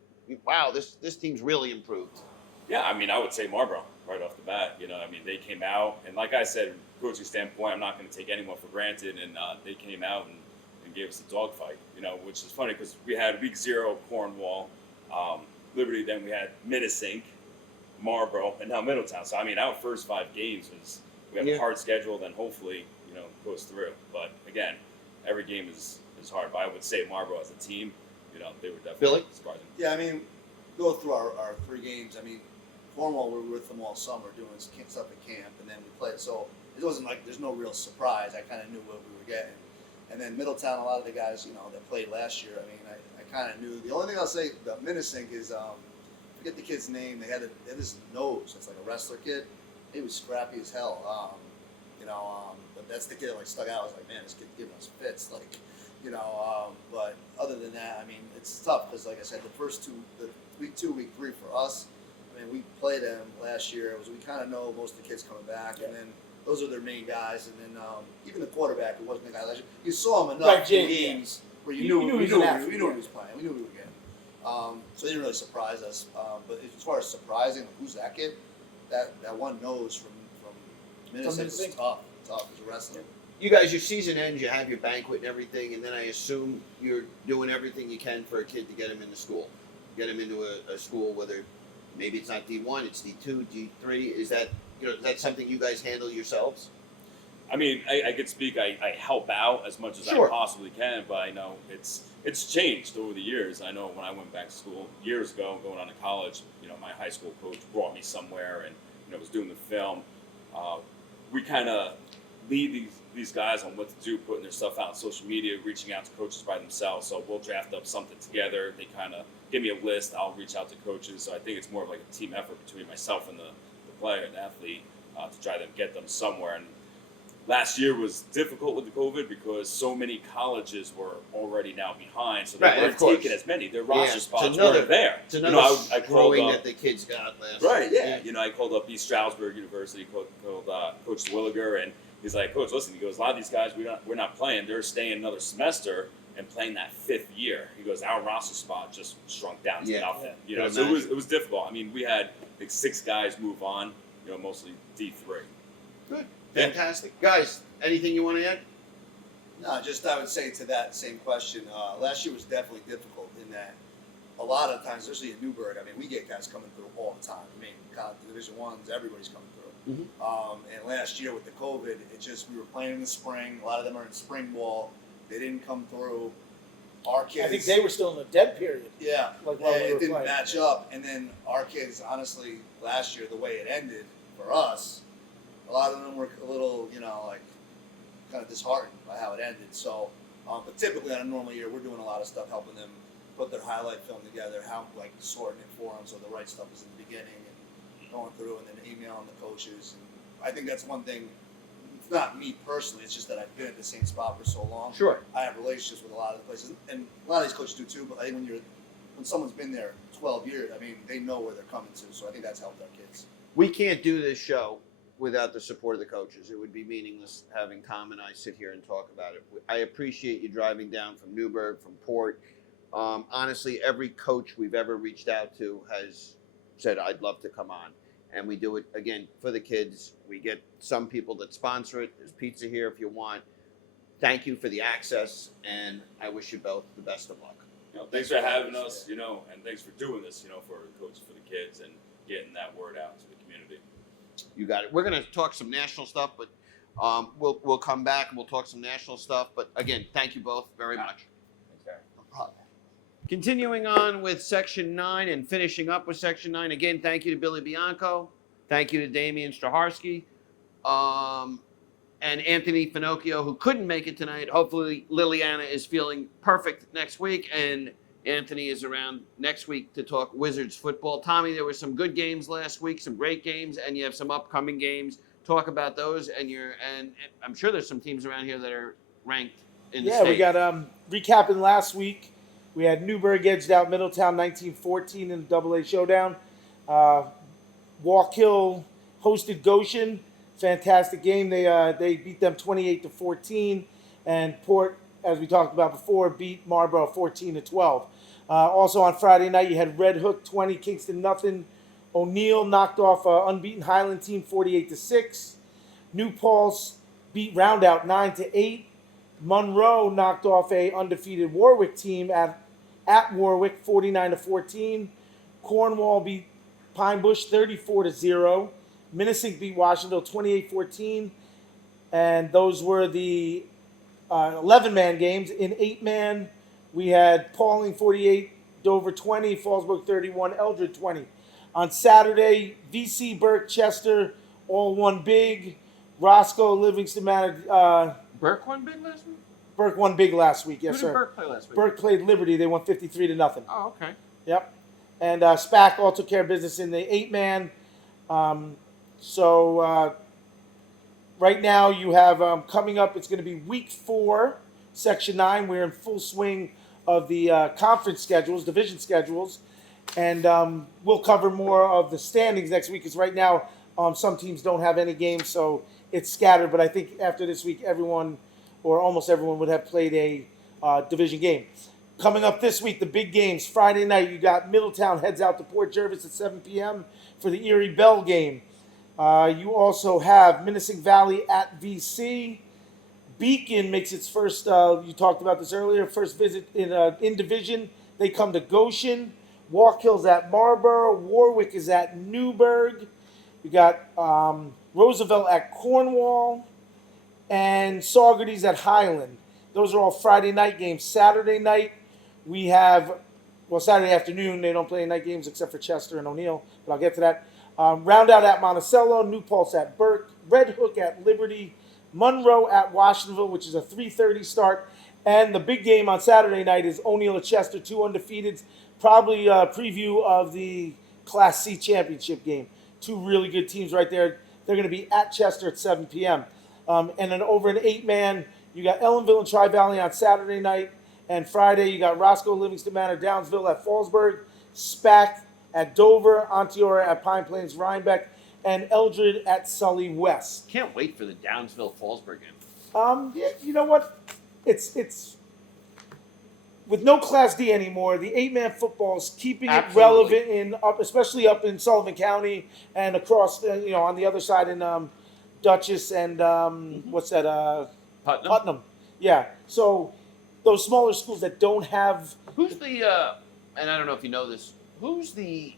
Wow, this team's really improved. Yeah, I would say Marlborough right off the bat. They came out, and like I said, coaching standpoint, I'm not going to take anyone for granted, and they came out and gave us a dogfight. Which is funny because we had week 0 Cornwall, Liberty, then we had Minnesink, Marlborough, and now Middletown. So our first 5 games was we have a hard schedule, then hopefully goes through. But again, every game is hard. But I would say Marlborough as a team, they were definitely surprising. Yeah, go through our 3 games. Cornwall, we were with them all summer doing stuff at camp, and then we played. So it wasn't like there's no real surprise. I kind of knew what we were getting. And then Middletown, a lot of the guys, that played last year, I kind of knew. The only thing I'll say about Minnesink is, I forget the kid's name. They had this nose. It's like a wrestler kid. He was scrappy as hell. But that's the kid that stuck out. I was like, man, this kid's giving us fits. But other than that, it's tough because, like I said, the week 2, week 3 for us. We played them last year. We kind of know most of the kids coming back, and then those are their main guys. And then even the quarterback, who wasn't the guy last year, you saw him enough in games where you knew he was playing. We knew he was getting. So they didn't really surprise us. But as far as surprising, who's that kid? That one nose from Minnesota was tough. He's a wrestler. You guys, your season ends, you have your banquet and everything, and then I assume you're doing everything you can for a kid to get him into school. Get him into a school, whether maybe it's not D1, it's D2, D3. Is that something you guys handle yourselves? I could speak. I help out as much as I possibly can, but I know it's changed over the years. I know when I went back to school years ago, going on to college, my high school coach brought me somewhere and was doing the film. We kind of lead these guys on what to do, putting their stuff out on social media, reaching out to coaches by themselves. So we'll draft up something together. They kind of give me a list. I'll reach out to coaches. So I think it's more of like a team effort between myself and the player and the athlete to try to get them somewhere. And last year was difficult with the COVID because so many colleges were already now behind, so they Right, of weren't course. taking as many. Their Yeah, roster it's spots another- weren't there. It's another I called growing up, that the kids got last right, year. yeah. I called up East Stroudsburg University, called Coach Swilliger, and he's like, Coach, listen, he goes, a lot of these guys we're not playing. They're staying another semester and playing that 5th year. He goes, our roster spot just shrunk down to Yeah. nothing. Yeah. So it was difficult. I mean, we had like 6 guys move on. Mostly D3. Good. Yeah. Fantastic. Guys, anything you want to add? No, I would say to that same question, last year was definitely difficult in that a lot of times, especially in Newburgh, I mean, we get guys coming through all the time. I mean, kind of Division Ones, everybody's coming through. And last year with the COVID, we were playing in the spring. A lot of them are in spring ball. They didn't come through. Our kids, I think they were still in the dead period. yeah, Like while we it were didn't playing. match up. And then our kids, honestly, last year, the way it ended for us, a lot of them were a little, like, kind of disheartened by how it ended. So, but typically on a normal year, we're doing a lot of stuff helping them put their highlight film together, sorting it for them so the right stuff is in the beginning and going through and then emailing the coaches. And I think that's one thing. It's not me personally. It's just that I've been at the same spot for so long. Sure. I have relationships with a lot of the places, and a lot of these coaches do too. But I think when someone's been there 12 years, I mean, they know where they're coming to. So I think that's helped our kids. We can't do this show without the support of the coaches. It would be meaningless having Tom and I sit here and talk about it. I appreciate you driving down from Newburgh, from Port. Honestly, every coach we've ever reached out to has said, I'd love to come on. And we do it, again, for the kids. We get some people that sponsor it. There's pizza here if you want. Thank you for the access, and I wish you both the best of luck. Thanks for having us, and thanks for doing this, for the coaches, for the kids, and getting that word out to the community. You got it. We're going to talk some national stuff, but we'll come back and we'll talk some national stuff. But again, thank you both very much. No problem. Continuing on with Section 9 and finishing up with Section 9. Again, thank you to Billy Bianco. Thank you to Damian Straharski. And Anthony Finocchio, who couldn't make it tonight. Hopefully Liliana is feeling perfect next week, and Anthony is around next week to talk Wizards football. Tommy, there were some good games last week, some great games, and you have some upcoming games. Talk about those, and I'm sure there's some teams around here that are ranked in the state. Yeah, we got recapping last week. We had Newburgh edged out Middletown 19-14 in the AA showdown. Walk Hill hosted Goshen. Fantastic game. They beat them 28-14, and Port, as we talked about before, beat Marlboro 14-12. Also on Friday night, you had Red Hook 20, Kingston nothing. O'Neill knocked off an unbeaten Highland team 48-6. New Paltz beat Roundout 9-8. Monroe knocked off a undefeated Warwick team at Warwick 49-14. Cornwall beat Pine Bush 34-0. Minnesink beat Washington 28-14. And those were the 11-man games. In 8-man, we had Pauling 48, Dover 20, Fallsburg 31, Eldred 20. On Saturday, VC, Burke, Chester all won big. Roscoe, Livingston, Burke won big last week? Burke won big last week, yes, Who sir. did Burke play last week? Burke played Liberty. They won 53-0. Oh, okay. Yep. And SPAC all took care of business in the 8-man. Right now you have coming up, it's going to be week 4, Section 9. We're in full swing of the conference schedules, division schedules. And we'll cover more of the standings next week because right now some teams don't have any games, so it's scattered. But I think after this week, everyone or almost everyone would have played a division game. Coming up this week, the big games. Friday night, you got Middletown heads out to Port Jervis at 7 p.m. for the Erie Bell game. You also have Minnesink Valley at VC. Beacon makes its first, you talked about this earlier, first visit in division. They come to Goshen. Walk Hill's at Marlboro. Warwick is at Newburgh. You got Roosevelt at Cornwall. And Saugerties at Highland. Those are all Friday night games. Saturday night, we have, Saturday afternoon, they don't play night games except for Chester and O'Neill, but I'll get to that. Roundout at Monticello, New Paltz at Burke, Red Hook at Liberty, Monroe at Washingtonville, which is a 3:30 start. And the big game on Saturday night is O'Neill at Chester, 2 undefeateds. Probably a preview of the Class C championship game. 2 really good teams right there. They're going to be at Chester at 7 p.m. And then over an 8-man, you got Ellenville and Tri-Valley on Saturday night. And Friday, you got Roscoe, Livingston Manor, Downsville at Fallsburg, SPAC at Dover, Onteora at Pine Plains, Rhinebeck, and Eldred at Sully West. Can't wait for the Downsville-Fallsburg game. Yeah, you know what? It's with no Class D anymore. The 8-man football is keeping it Absolutely. relevant especially up in Sullivan County and across, on the other side in Dutchess and what's that? Putnam? Putnam. Yeah. So those smaller schools that don't have. Who's the, and I don't know if you know this, who's the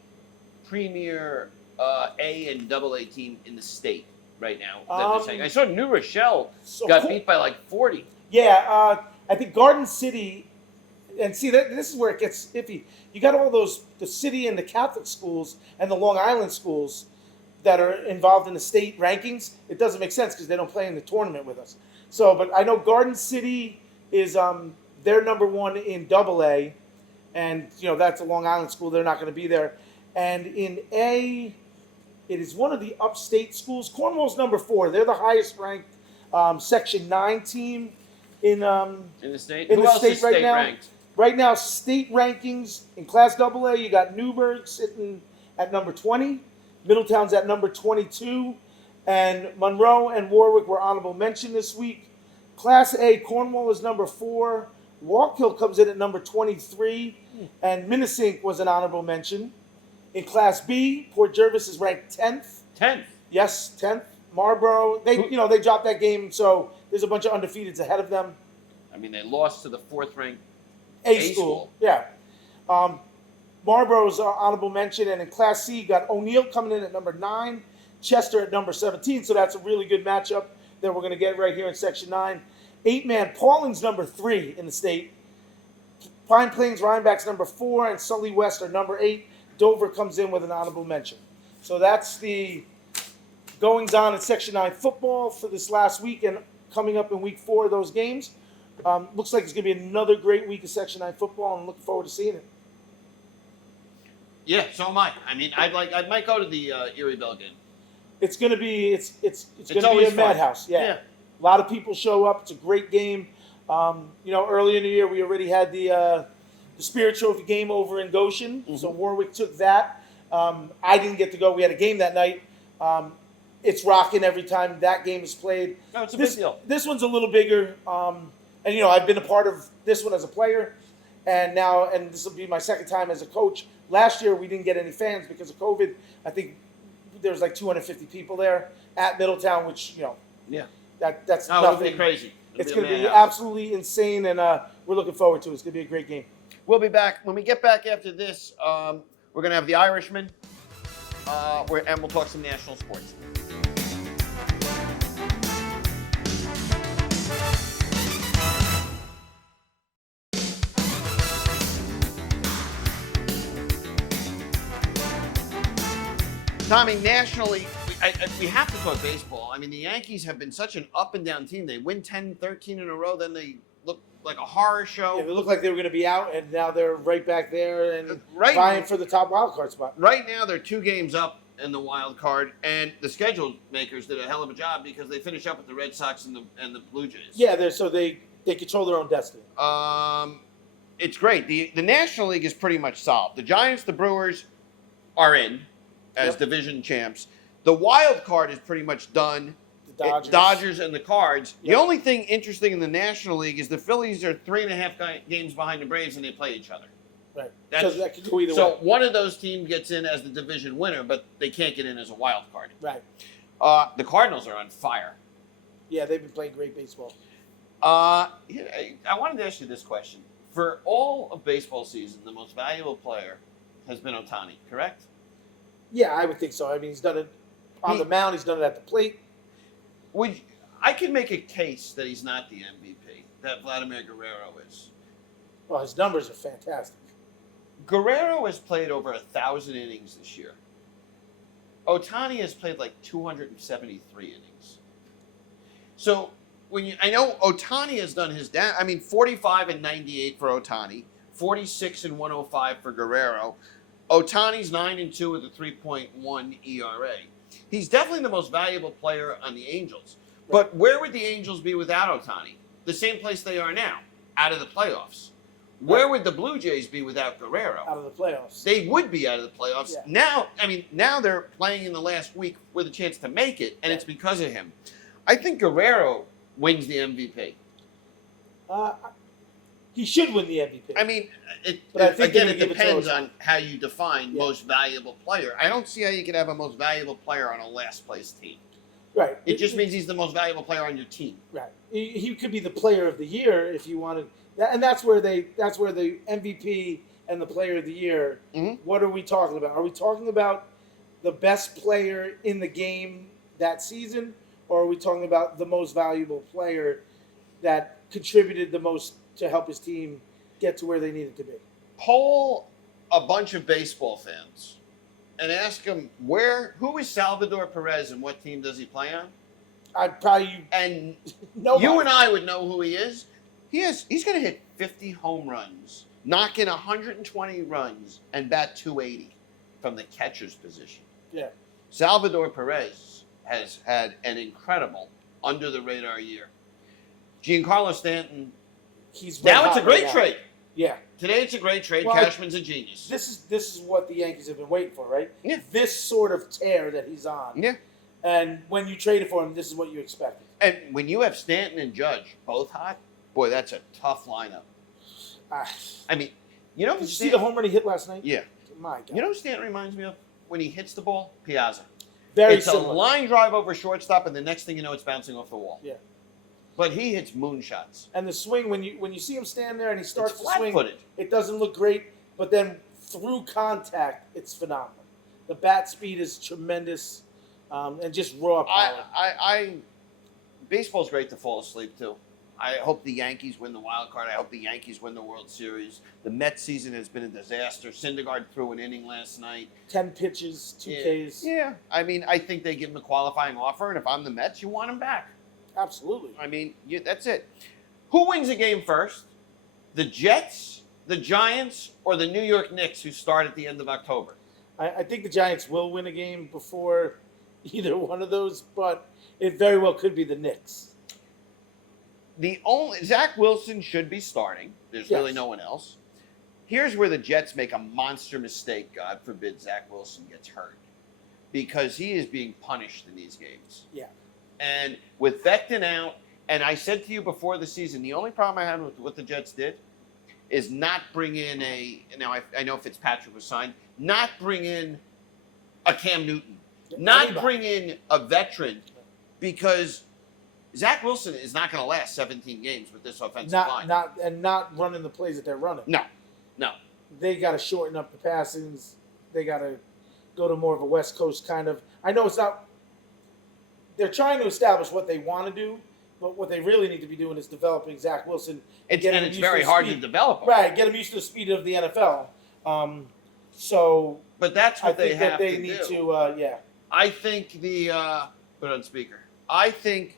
premier A and double A team in the state right now? That they're saying? I saw New Rochelle got beat by like 40. Yeah, I think Garden City, and see, this is where it gets iffy. You got all the city and the Catholic schools and the Long Island schools that are involved in the state rankings. It doesn't make sense because they don't play in the tournament with us. So, but I know Garden City is they're number one in double A, and that's a Long Island school. They're not going to be there. And in A, it is one of the upstate schools. Cornwall's number 4. They're the highest ranked Section 9 team in In the state? in Who the else state is right state now. ranked? Right now, state rankings in Class AA, you got Newburgh sitting at number 20. Middletown's at number 22. And Monroe and Warwick were honorable mention this week. Class A, Cornwall is number 4. Wallkill comes in at number 23. And Minnesink was an honorable mention. In Class B, Port Jervis is ranked 10th. 10th. Yes, 10th. Marlboro, they dropped that game, so there's a bunch of undefeateds ahead of them. I mean, they lost to the 4th ranked A school. Yeah. Marlboro's honorable mention, and in Class C, you got O'Neill coming in at number 9, Chester at number 17, so that's a really good matchup that we're going to get right here in Section 9. 8-man, Pauling's number 3 in the state. Pine Plains, Rhinebeck's number 4, and Sully West are number 8. Dover comes in with an honorable mention. So that's the goings-on in Section 9 football for this last week and coming up in Week 4 of those games. Looks like it's going to be another great week of Section 9 football, and I'm looking forward to seeing it. Yeah, so am I. I mean, I might go to the Erie Bell game. It's going to be it's going to be always a fun. madhouse. Yeah. A lot of people show up. It's a great game. Early in the year we already had the Spirit Trophy game over in Goshen, so Warwick took that. I didn't get to go. We had a game that night. It's rocking every time that game is played. No, it's a big deal. This one's a little bigger, and I've been a part of this one as a player, and this will be my second time as a coach. Last year we didn't get any fans because of COVID. I think there was like 250 people there at Middletown, which Yeah. that's No, nothing. it'll be crazy. It's It'll going to be madhouse. absolutely insane, and we're looking forward to it. It's going to be a great game. We'll be back. When we get back after this, we're going to have the Irishman, and we'll talk some national sports. Tommy, nationally, we have to talk baseball. I mean, the Yankees have been such an up and down team. They win 10, 13 in a row, then they look like a horror show. Yeah, it looked like they were going to be out, and now they're right back there and Right. vying for the top wild card spot. Right now, they're 2 games up in the wild card, and the schedule makers did a hell of a job because they finish up with the Red Sox and the Blue Jays. Yeah, they control their own destiny. It's great. The National League is pretty much solved. The Giants, the Brewers are in as division champs. The wild card is pretty much done. The Dodgers and the Cards. Yep. The only thing interesting in the National League is the Phillies are 3.5 games behind the Braves, and they play each other. Right. That's- So that could go either So way. one of those teams gets in as the division winner, but they can't get in as a wild card. Right. The Cardinals are on fire. Yeah, they've been playing great baseball. I wanted to ask you this question. For all of baseball season, the most valuable player has been Ohtani, correct? Yeah, I would think so. I mean, he's done it on the mound. He's done it at the plate. I could make a case that he's not the MVP, that Vladimir Guerrero is. Well, his numbers are fantastic. Guerrero has played over 1,000 innings this year. Ohtani has played like 273 innings. So I know Ohtani has done his 45 and 98 for Ohtani, 46 and 105 for Guerrero. Ohtani's 9-2 with a 3.1 ERA. He's definitely the most valuable player on the Angels. But where would the Angels be without Ohtani? The same place they are now, out of the playoffs. Where would the Blue Jays be without Guerrero? Out of the playoffs. They would be out of the playoffs. Yeah. Now they're playing in the last week with a chance to make it, and it's because of him. I think Guerrero wins the MVP. He should win the MVP. I mean, But I think again, they're it gonna give it to depends Ohtani. on how you define most valuable player. I don't see how you could have a most valuable player on a last place team. Right. It just means he's the most valuable player on your team. Right. He could be the player of the year if you wanted. And that's where the MVP and the player of the year. Mm-hmm. What are we talking about? Are we talking about the best player in the game that season, or are we talking about the most valuable player that contributed the most to help his team get to where they needed to be? Poll a bunch of baseball fans and ask them who is Salvador Perez and what team does he play on? I'd probably And nobody. you and I would know who he is. He's going to hit 50 home runs, knock in 120 runs, and bat 280 from the catcher's position. Yeah. Salvador Perez has had an incredible under-the-radar year. Giancarlo Stanton. He's Now red it's a hot great right now. trade. Yeah. Today it's a great trade. Well, Cashman's a genius. This is what the Yankees have been waiting for, right? Yeah. This sort of tear that he's on. Yeah. And when you traded for him, this is what you expected. And when you have Stanton and Judge both hot, boy, that's a tough lineup. I mean, you know, Did you see the home run he hit last night? Yeah. My God. You know who Stanton reminds me of? When he hits the ball? Piazza. Very It's similar. a line drive over shortstop, and the next thing you know, it's bouncing off the wall. Yeah. But he hits moonshots. And the swing, when you see him stand there and he starts It's to swing, flat-footed. it doesn't look great, but then through contact, it's phenomenal. The bat speed is tremendous, and just raw power. Baseball's great to fall asleep to. I hope the Yankees win the wild card. I hope the Yankees win the World Series. The Mets season has been a disaster. Syndergaard threw an inning last night. 10 pitches, 2 Ks. Yeah. I mean, I think they give him a qualifying offer, and if I'm the Mets, you want him back. Absolutely. I mean, that's it. Who wins the game first? The Jets, the Giants, or the New York Knicks, who start at the end of October? I think the Giants will win a game before either one of those, but it very well could be the Knicks. Zach Wilson should be starting. There's really Yes. no one else. Here's where the Jets make a monster mistake. God forbid Zach Wilson gets hurt, because he is being punished in these games. Yeah. And with Becton out, and I said to you before the season, the only problem I had with what the Jets did is not bring in I know Fitzpatrick was signed, not bring in a Cam Newton, not Anybody. bring in a veteran, because Zach Wilson is not going to last 17 games with this offensive line. Not running the plays that they're running. No. They got to shorten up the passings. They got to go to more of a West Coast kind of. I know it's not. They're trying to establish what they want to do, but what they really need to be doing is developing Zach Wilson. It's get him very used to the hard to speed. develop him. Right, get him used to the speed of the NFL. But that's I what they think have that they to need do. to. Yeah. I think put it on speaker. I think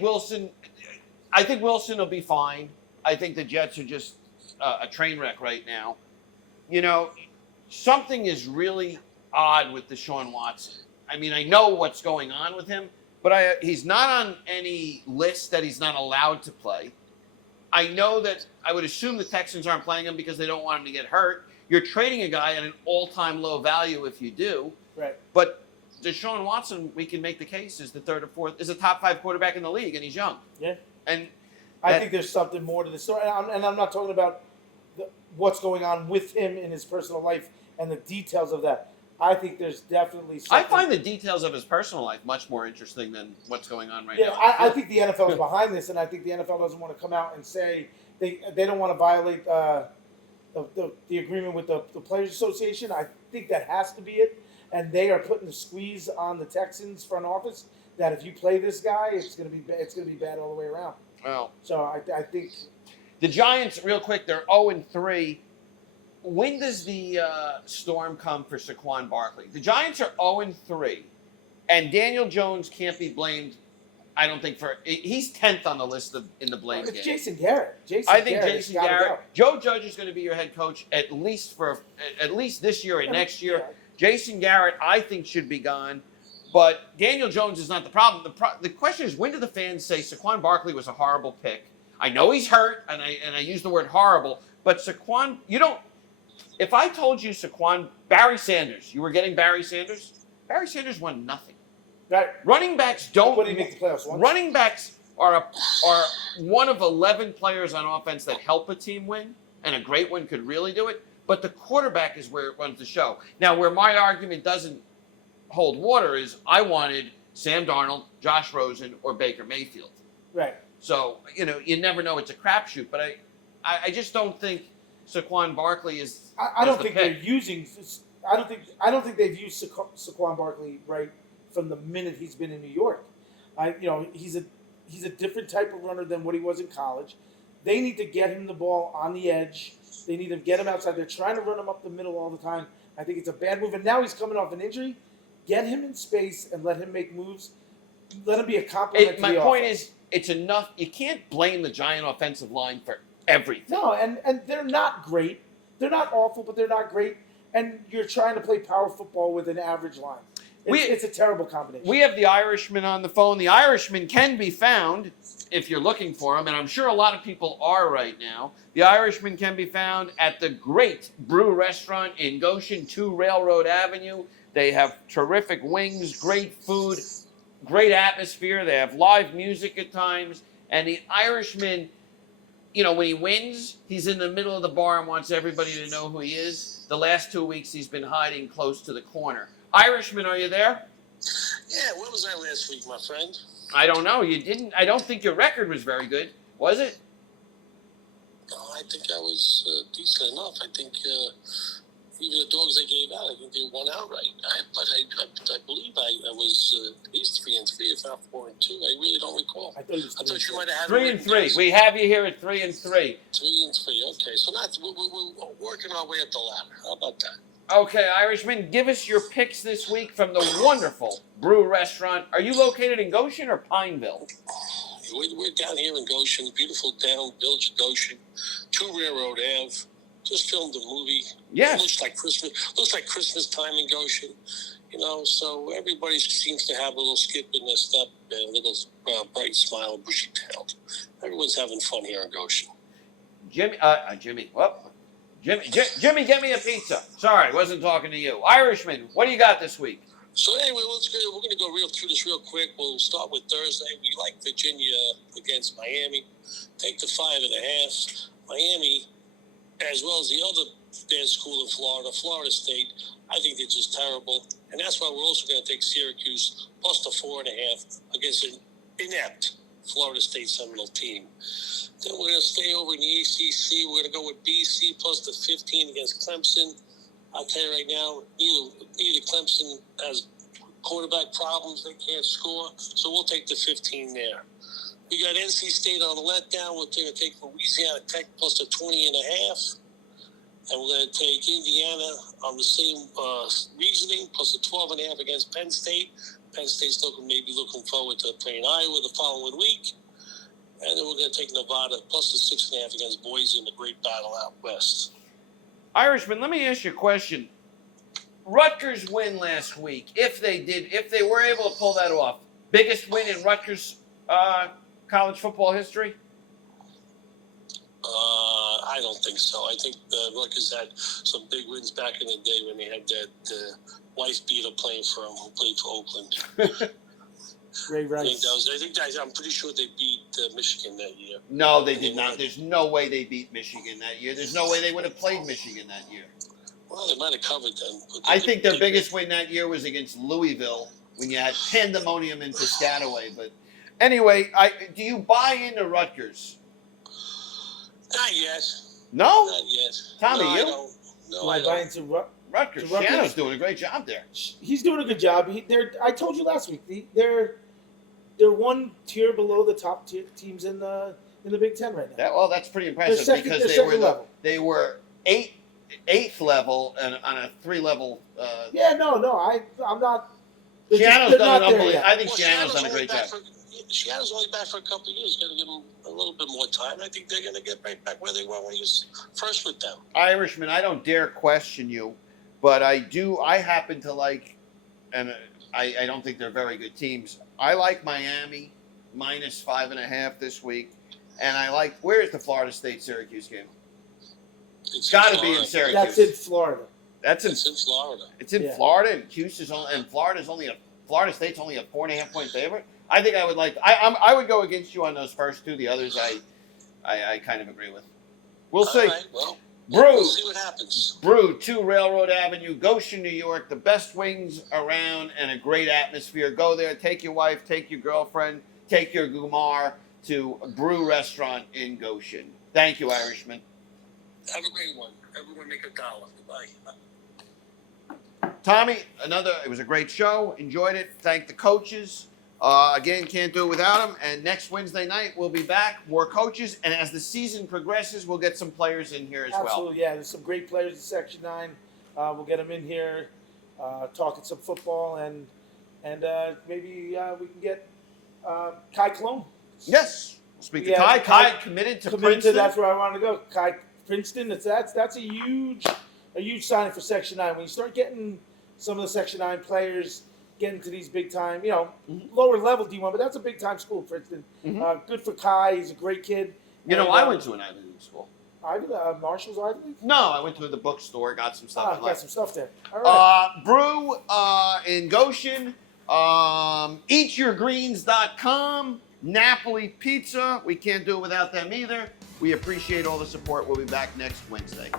Wilson will be fine. I think the Jets are just a train wreck right now. Something is really odd with Deshaun Watson. I mean, I know what's going on with him, but he's not on any list that he's not allowed to play. I know that I would assume the Texans aren't playing him because they don't want him to get hurt. You're trading a guy at an all-time low value if you do. Right. But Deshaun Watson, we can make the case, is is a top 5 quarterback in the league, and he's young. Yeah. And I think there's something more to the story, and I'm not talking about what's going on with him in his personal life and the details of that. I think there's definitely something. I find the details of his personal life much more interesting than what's going on right Yeah, now. I think the NFL is behind this, and I think the NFL doesn't want to come out and say they don't want to violate the agreement with the Players Association. I think that has to be it, and they are putting the squeeze on the Texans front office that if you play this guy, it's going to be bad all the way around. Well, So I think the Giants, real quick, they're 0-3. When does the storm come for Saquon Barkley? The Giants are 0-3, and Daniel Jones can't be blamed. I don't think he's 10th on the list in the blame it's game. Jason Garrett. I think Garrett Jason has gotta Garrett, go. Joe Judge is going to be your head coach at least this year and next year. Yeah. Jason Garrett, I think, should be gone. But Daniel Jones is not the problem. The question is, when do the fans say Saquon Barkley was a horrible pick? I know he's hurt, and I use the word horrible, but Saquon, you don't. If I told you Barry Sanders, you were getting Barry Sanders. Barry Sanders won nothing. Right. Running backs don't. What did he make the playoffs once? Running backs are one of 11 players on offense that help a team win, and a great one could really do it. But the quarterback is where it runs the show. Now, where my argument doesn't hold water is I wanted Sam Darnold, Josh Rosen, or Baker Mayfield. Right. So, you never know. It's a crapshoot. But I just don't think Saquon Barkley is. I don't think pick. they're using. I don't think they've used Saquon Barkley right from the minute he's been in New York. He's a different type of runner than what he was in college. They need to get him the ball on the edge. They need to get him outside. They're trying to run him up the middle all the time. I think it's a bad move. And now he's coming off an injury. Get him in space and let him make moves. Let him be a compliment to the My point offense. is, it's enough. You can't blame the Giant offensive line for everything. No, and they're not great. They're not awful, but they're not great. And you're trying to play power football with an average line. It's a terrible combination. We have the Irishman on the phone. The Irishman can be found if you're looking for him, and I'm sure a lot of people are right now. The Irishman can be found at the Great Brew Restaurant in Goshen, 2 Railroad Avenue. They have terrific wings, great food, great atmosphere. They have live music at times. And the Irishman, when he wins, he's in the middle of the bar and wants everybody to know who he is. The last 2 weeks, he's been hiding close to the corner. Irishman, are you there? Yeah, where was I last week, my friend? I don't know. You didn't. I don't think your record was very good, was it? Oh, I think I was decent enough. I think even the dogs I gave out, I think they won outright. I believe I was at least 3-3, if not 4-2. I really don't recall. I thought You might have had 3-3. We have you here at 3-3. 3-3. Okay, so we're working our way up the ladder. How about that? Okay, Irishman, give us your picks this week from the wonderful Brew Restaurant. Are you located in Goshen or Pineville? We're down here in Goshen, beautiful town, village of Goshen, 2 Railroad Ave. Just filmed a movie. Yes. It looks like Christmas. Looks like Christmas time in Goshen. So everybody seems to have a little skip in their step, and a little bright smile, bushy tailed. Everyone's having fun here in Goshen. Jimmy, get me a pizza. Sorry, wasn't talking to you. Irishman, what do you got this week? So anyway, we're going to go through this real quick. We'll start with Thursday. We like Virginia against Miami. Take the 5.5. Miami, as well as the other bad school in Florida, Florida State, I think they're just terrible. And that's why we're also going to take Syracuse plus the 4.5 against an inept Florida State Seminole team. Then we're going to stay over in the ACC. We're going to go with BC plus the 15 against Clemson. I'll tell you right now, neither Clemson has quarterback problems. They can't score. So we'll take the 15 there. We got NC State on the letdown. We're going to take Louisiana Tech plus the 20.5. And we're going to take Indiana on the same reasoning plus the 12.5 against Penn State. Penn State's maybe looking forward to playing Iowa the following week. And then we're going to take Nevada plus the 6.5 against Boise in the great battle out west. Irishman, let me ask you a question. Rutgers win last week. If they were able to pull that off, biggest win in Rutgers college football history? I don't think so. I think Rutgers had some big wins back in the day when they had that wife beater playing for them who played for Oakland. Ray Rice. I'm pretty sure they beat Michigan that year. No, they did not. There's no way they beat Michigan that year. There's no way they would have played Michigan that year. Well, they might have covered them. I think their biggest win that year was against Louisville when you had Pandemonium and Piscataway. But anyway, do you buy into Rutgers? Not yet. No? Not yet. Tommy, no, you? I don't. No, I I buy don't. into Rutgers. To Rutgers. Shiano's doing a great job there. He's doing a good job. I told you last week. They're one tier below the top tier teams in the Big Ten right now. That's pretty impressive because they were eighth level and on a 3-level. I'm not. Shiano's they're done not an there unbelievable. yet. I think Shiano's done a great job. Shiano's only back for a couple of years. Got to give him a little bit more time. I think they're going to get right back where they were when he was first with them. Irishman, I don't dare question you, but I happen to like, and I don't think they're very good teams. I like Miami minus 5.5 this week, and I like. Where is the Florida State Syracuse game? It's got to be in Syracuse. That's in Florida. It's in Florida. It's in Yeah. Florida, and Houston's only, and Florida State's only a 4.5 point favorite. I think I would like. I would go against you on those first two. The others, I kind of agree with. We'll see. All right, well, Brew. we'll see what happens. Brew, 2 Railroad Avenue, Goshen, New York. The best wings around and a great atmosphere. Go there. Take your wife. Take your girlfriend. Take your Gumar to a Brew restaurant in Goshen. Thank you, Irishman. Have a great one. Everyone make $1. Goodbye. Tommy, it was a great show. Enjoyed it. Thank the coaches. Again, can't do it without them. And next Wednesday night, we'll be back. More coaches. And as the season progresses, we'll get some players in here as well. Absolutely, yeah. There's some great players in Section 9. We'll get them in here, talking some football, and maybe we can get Kai Cologne. Yes. Speak to Yeah, Kai. Kai Committed to Committed Princeton. to, that's where I want to go. Kai Princeton. That's a huge signing for Section 9. When you start getting some of the Section 9 players getting to these big time, lower level D1, but that's a big time school, Princeton. Good for Kai. He's a great kid. I went to an Ivy League school. Marshall's Ivy League? No, I went to the bookstore, got some stuff. Got some stuff there. All right. Brew in Goshen. Eatyourgreens.com. Napoli Pizza. We can't do it without them either. We appreciate all the support. We'll be back next Wednesday.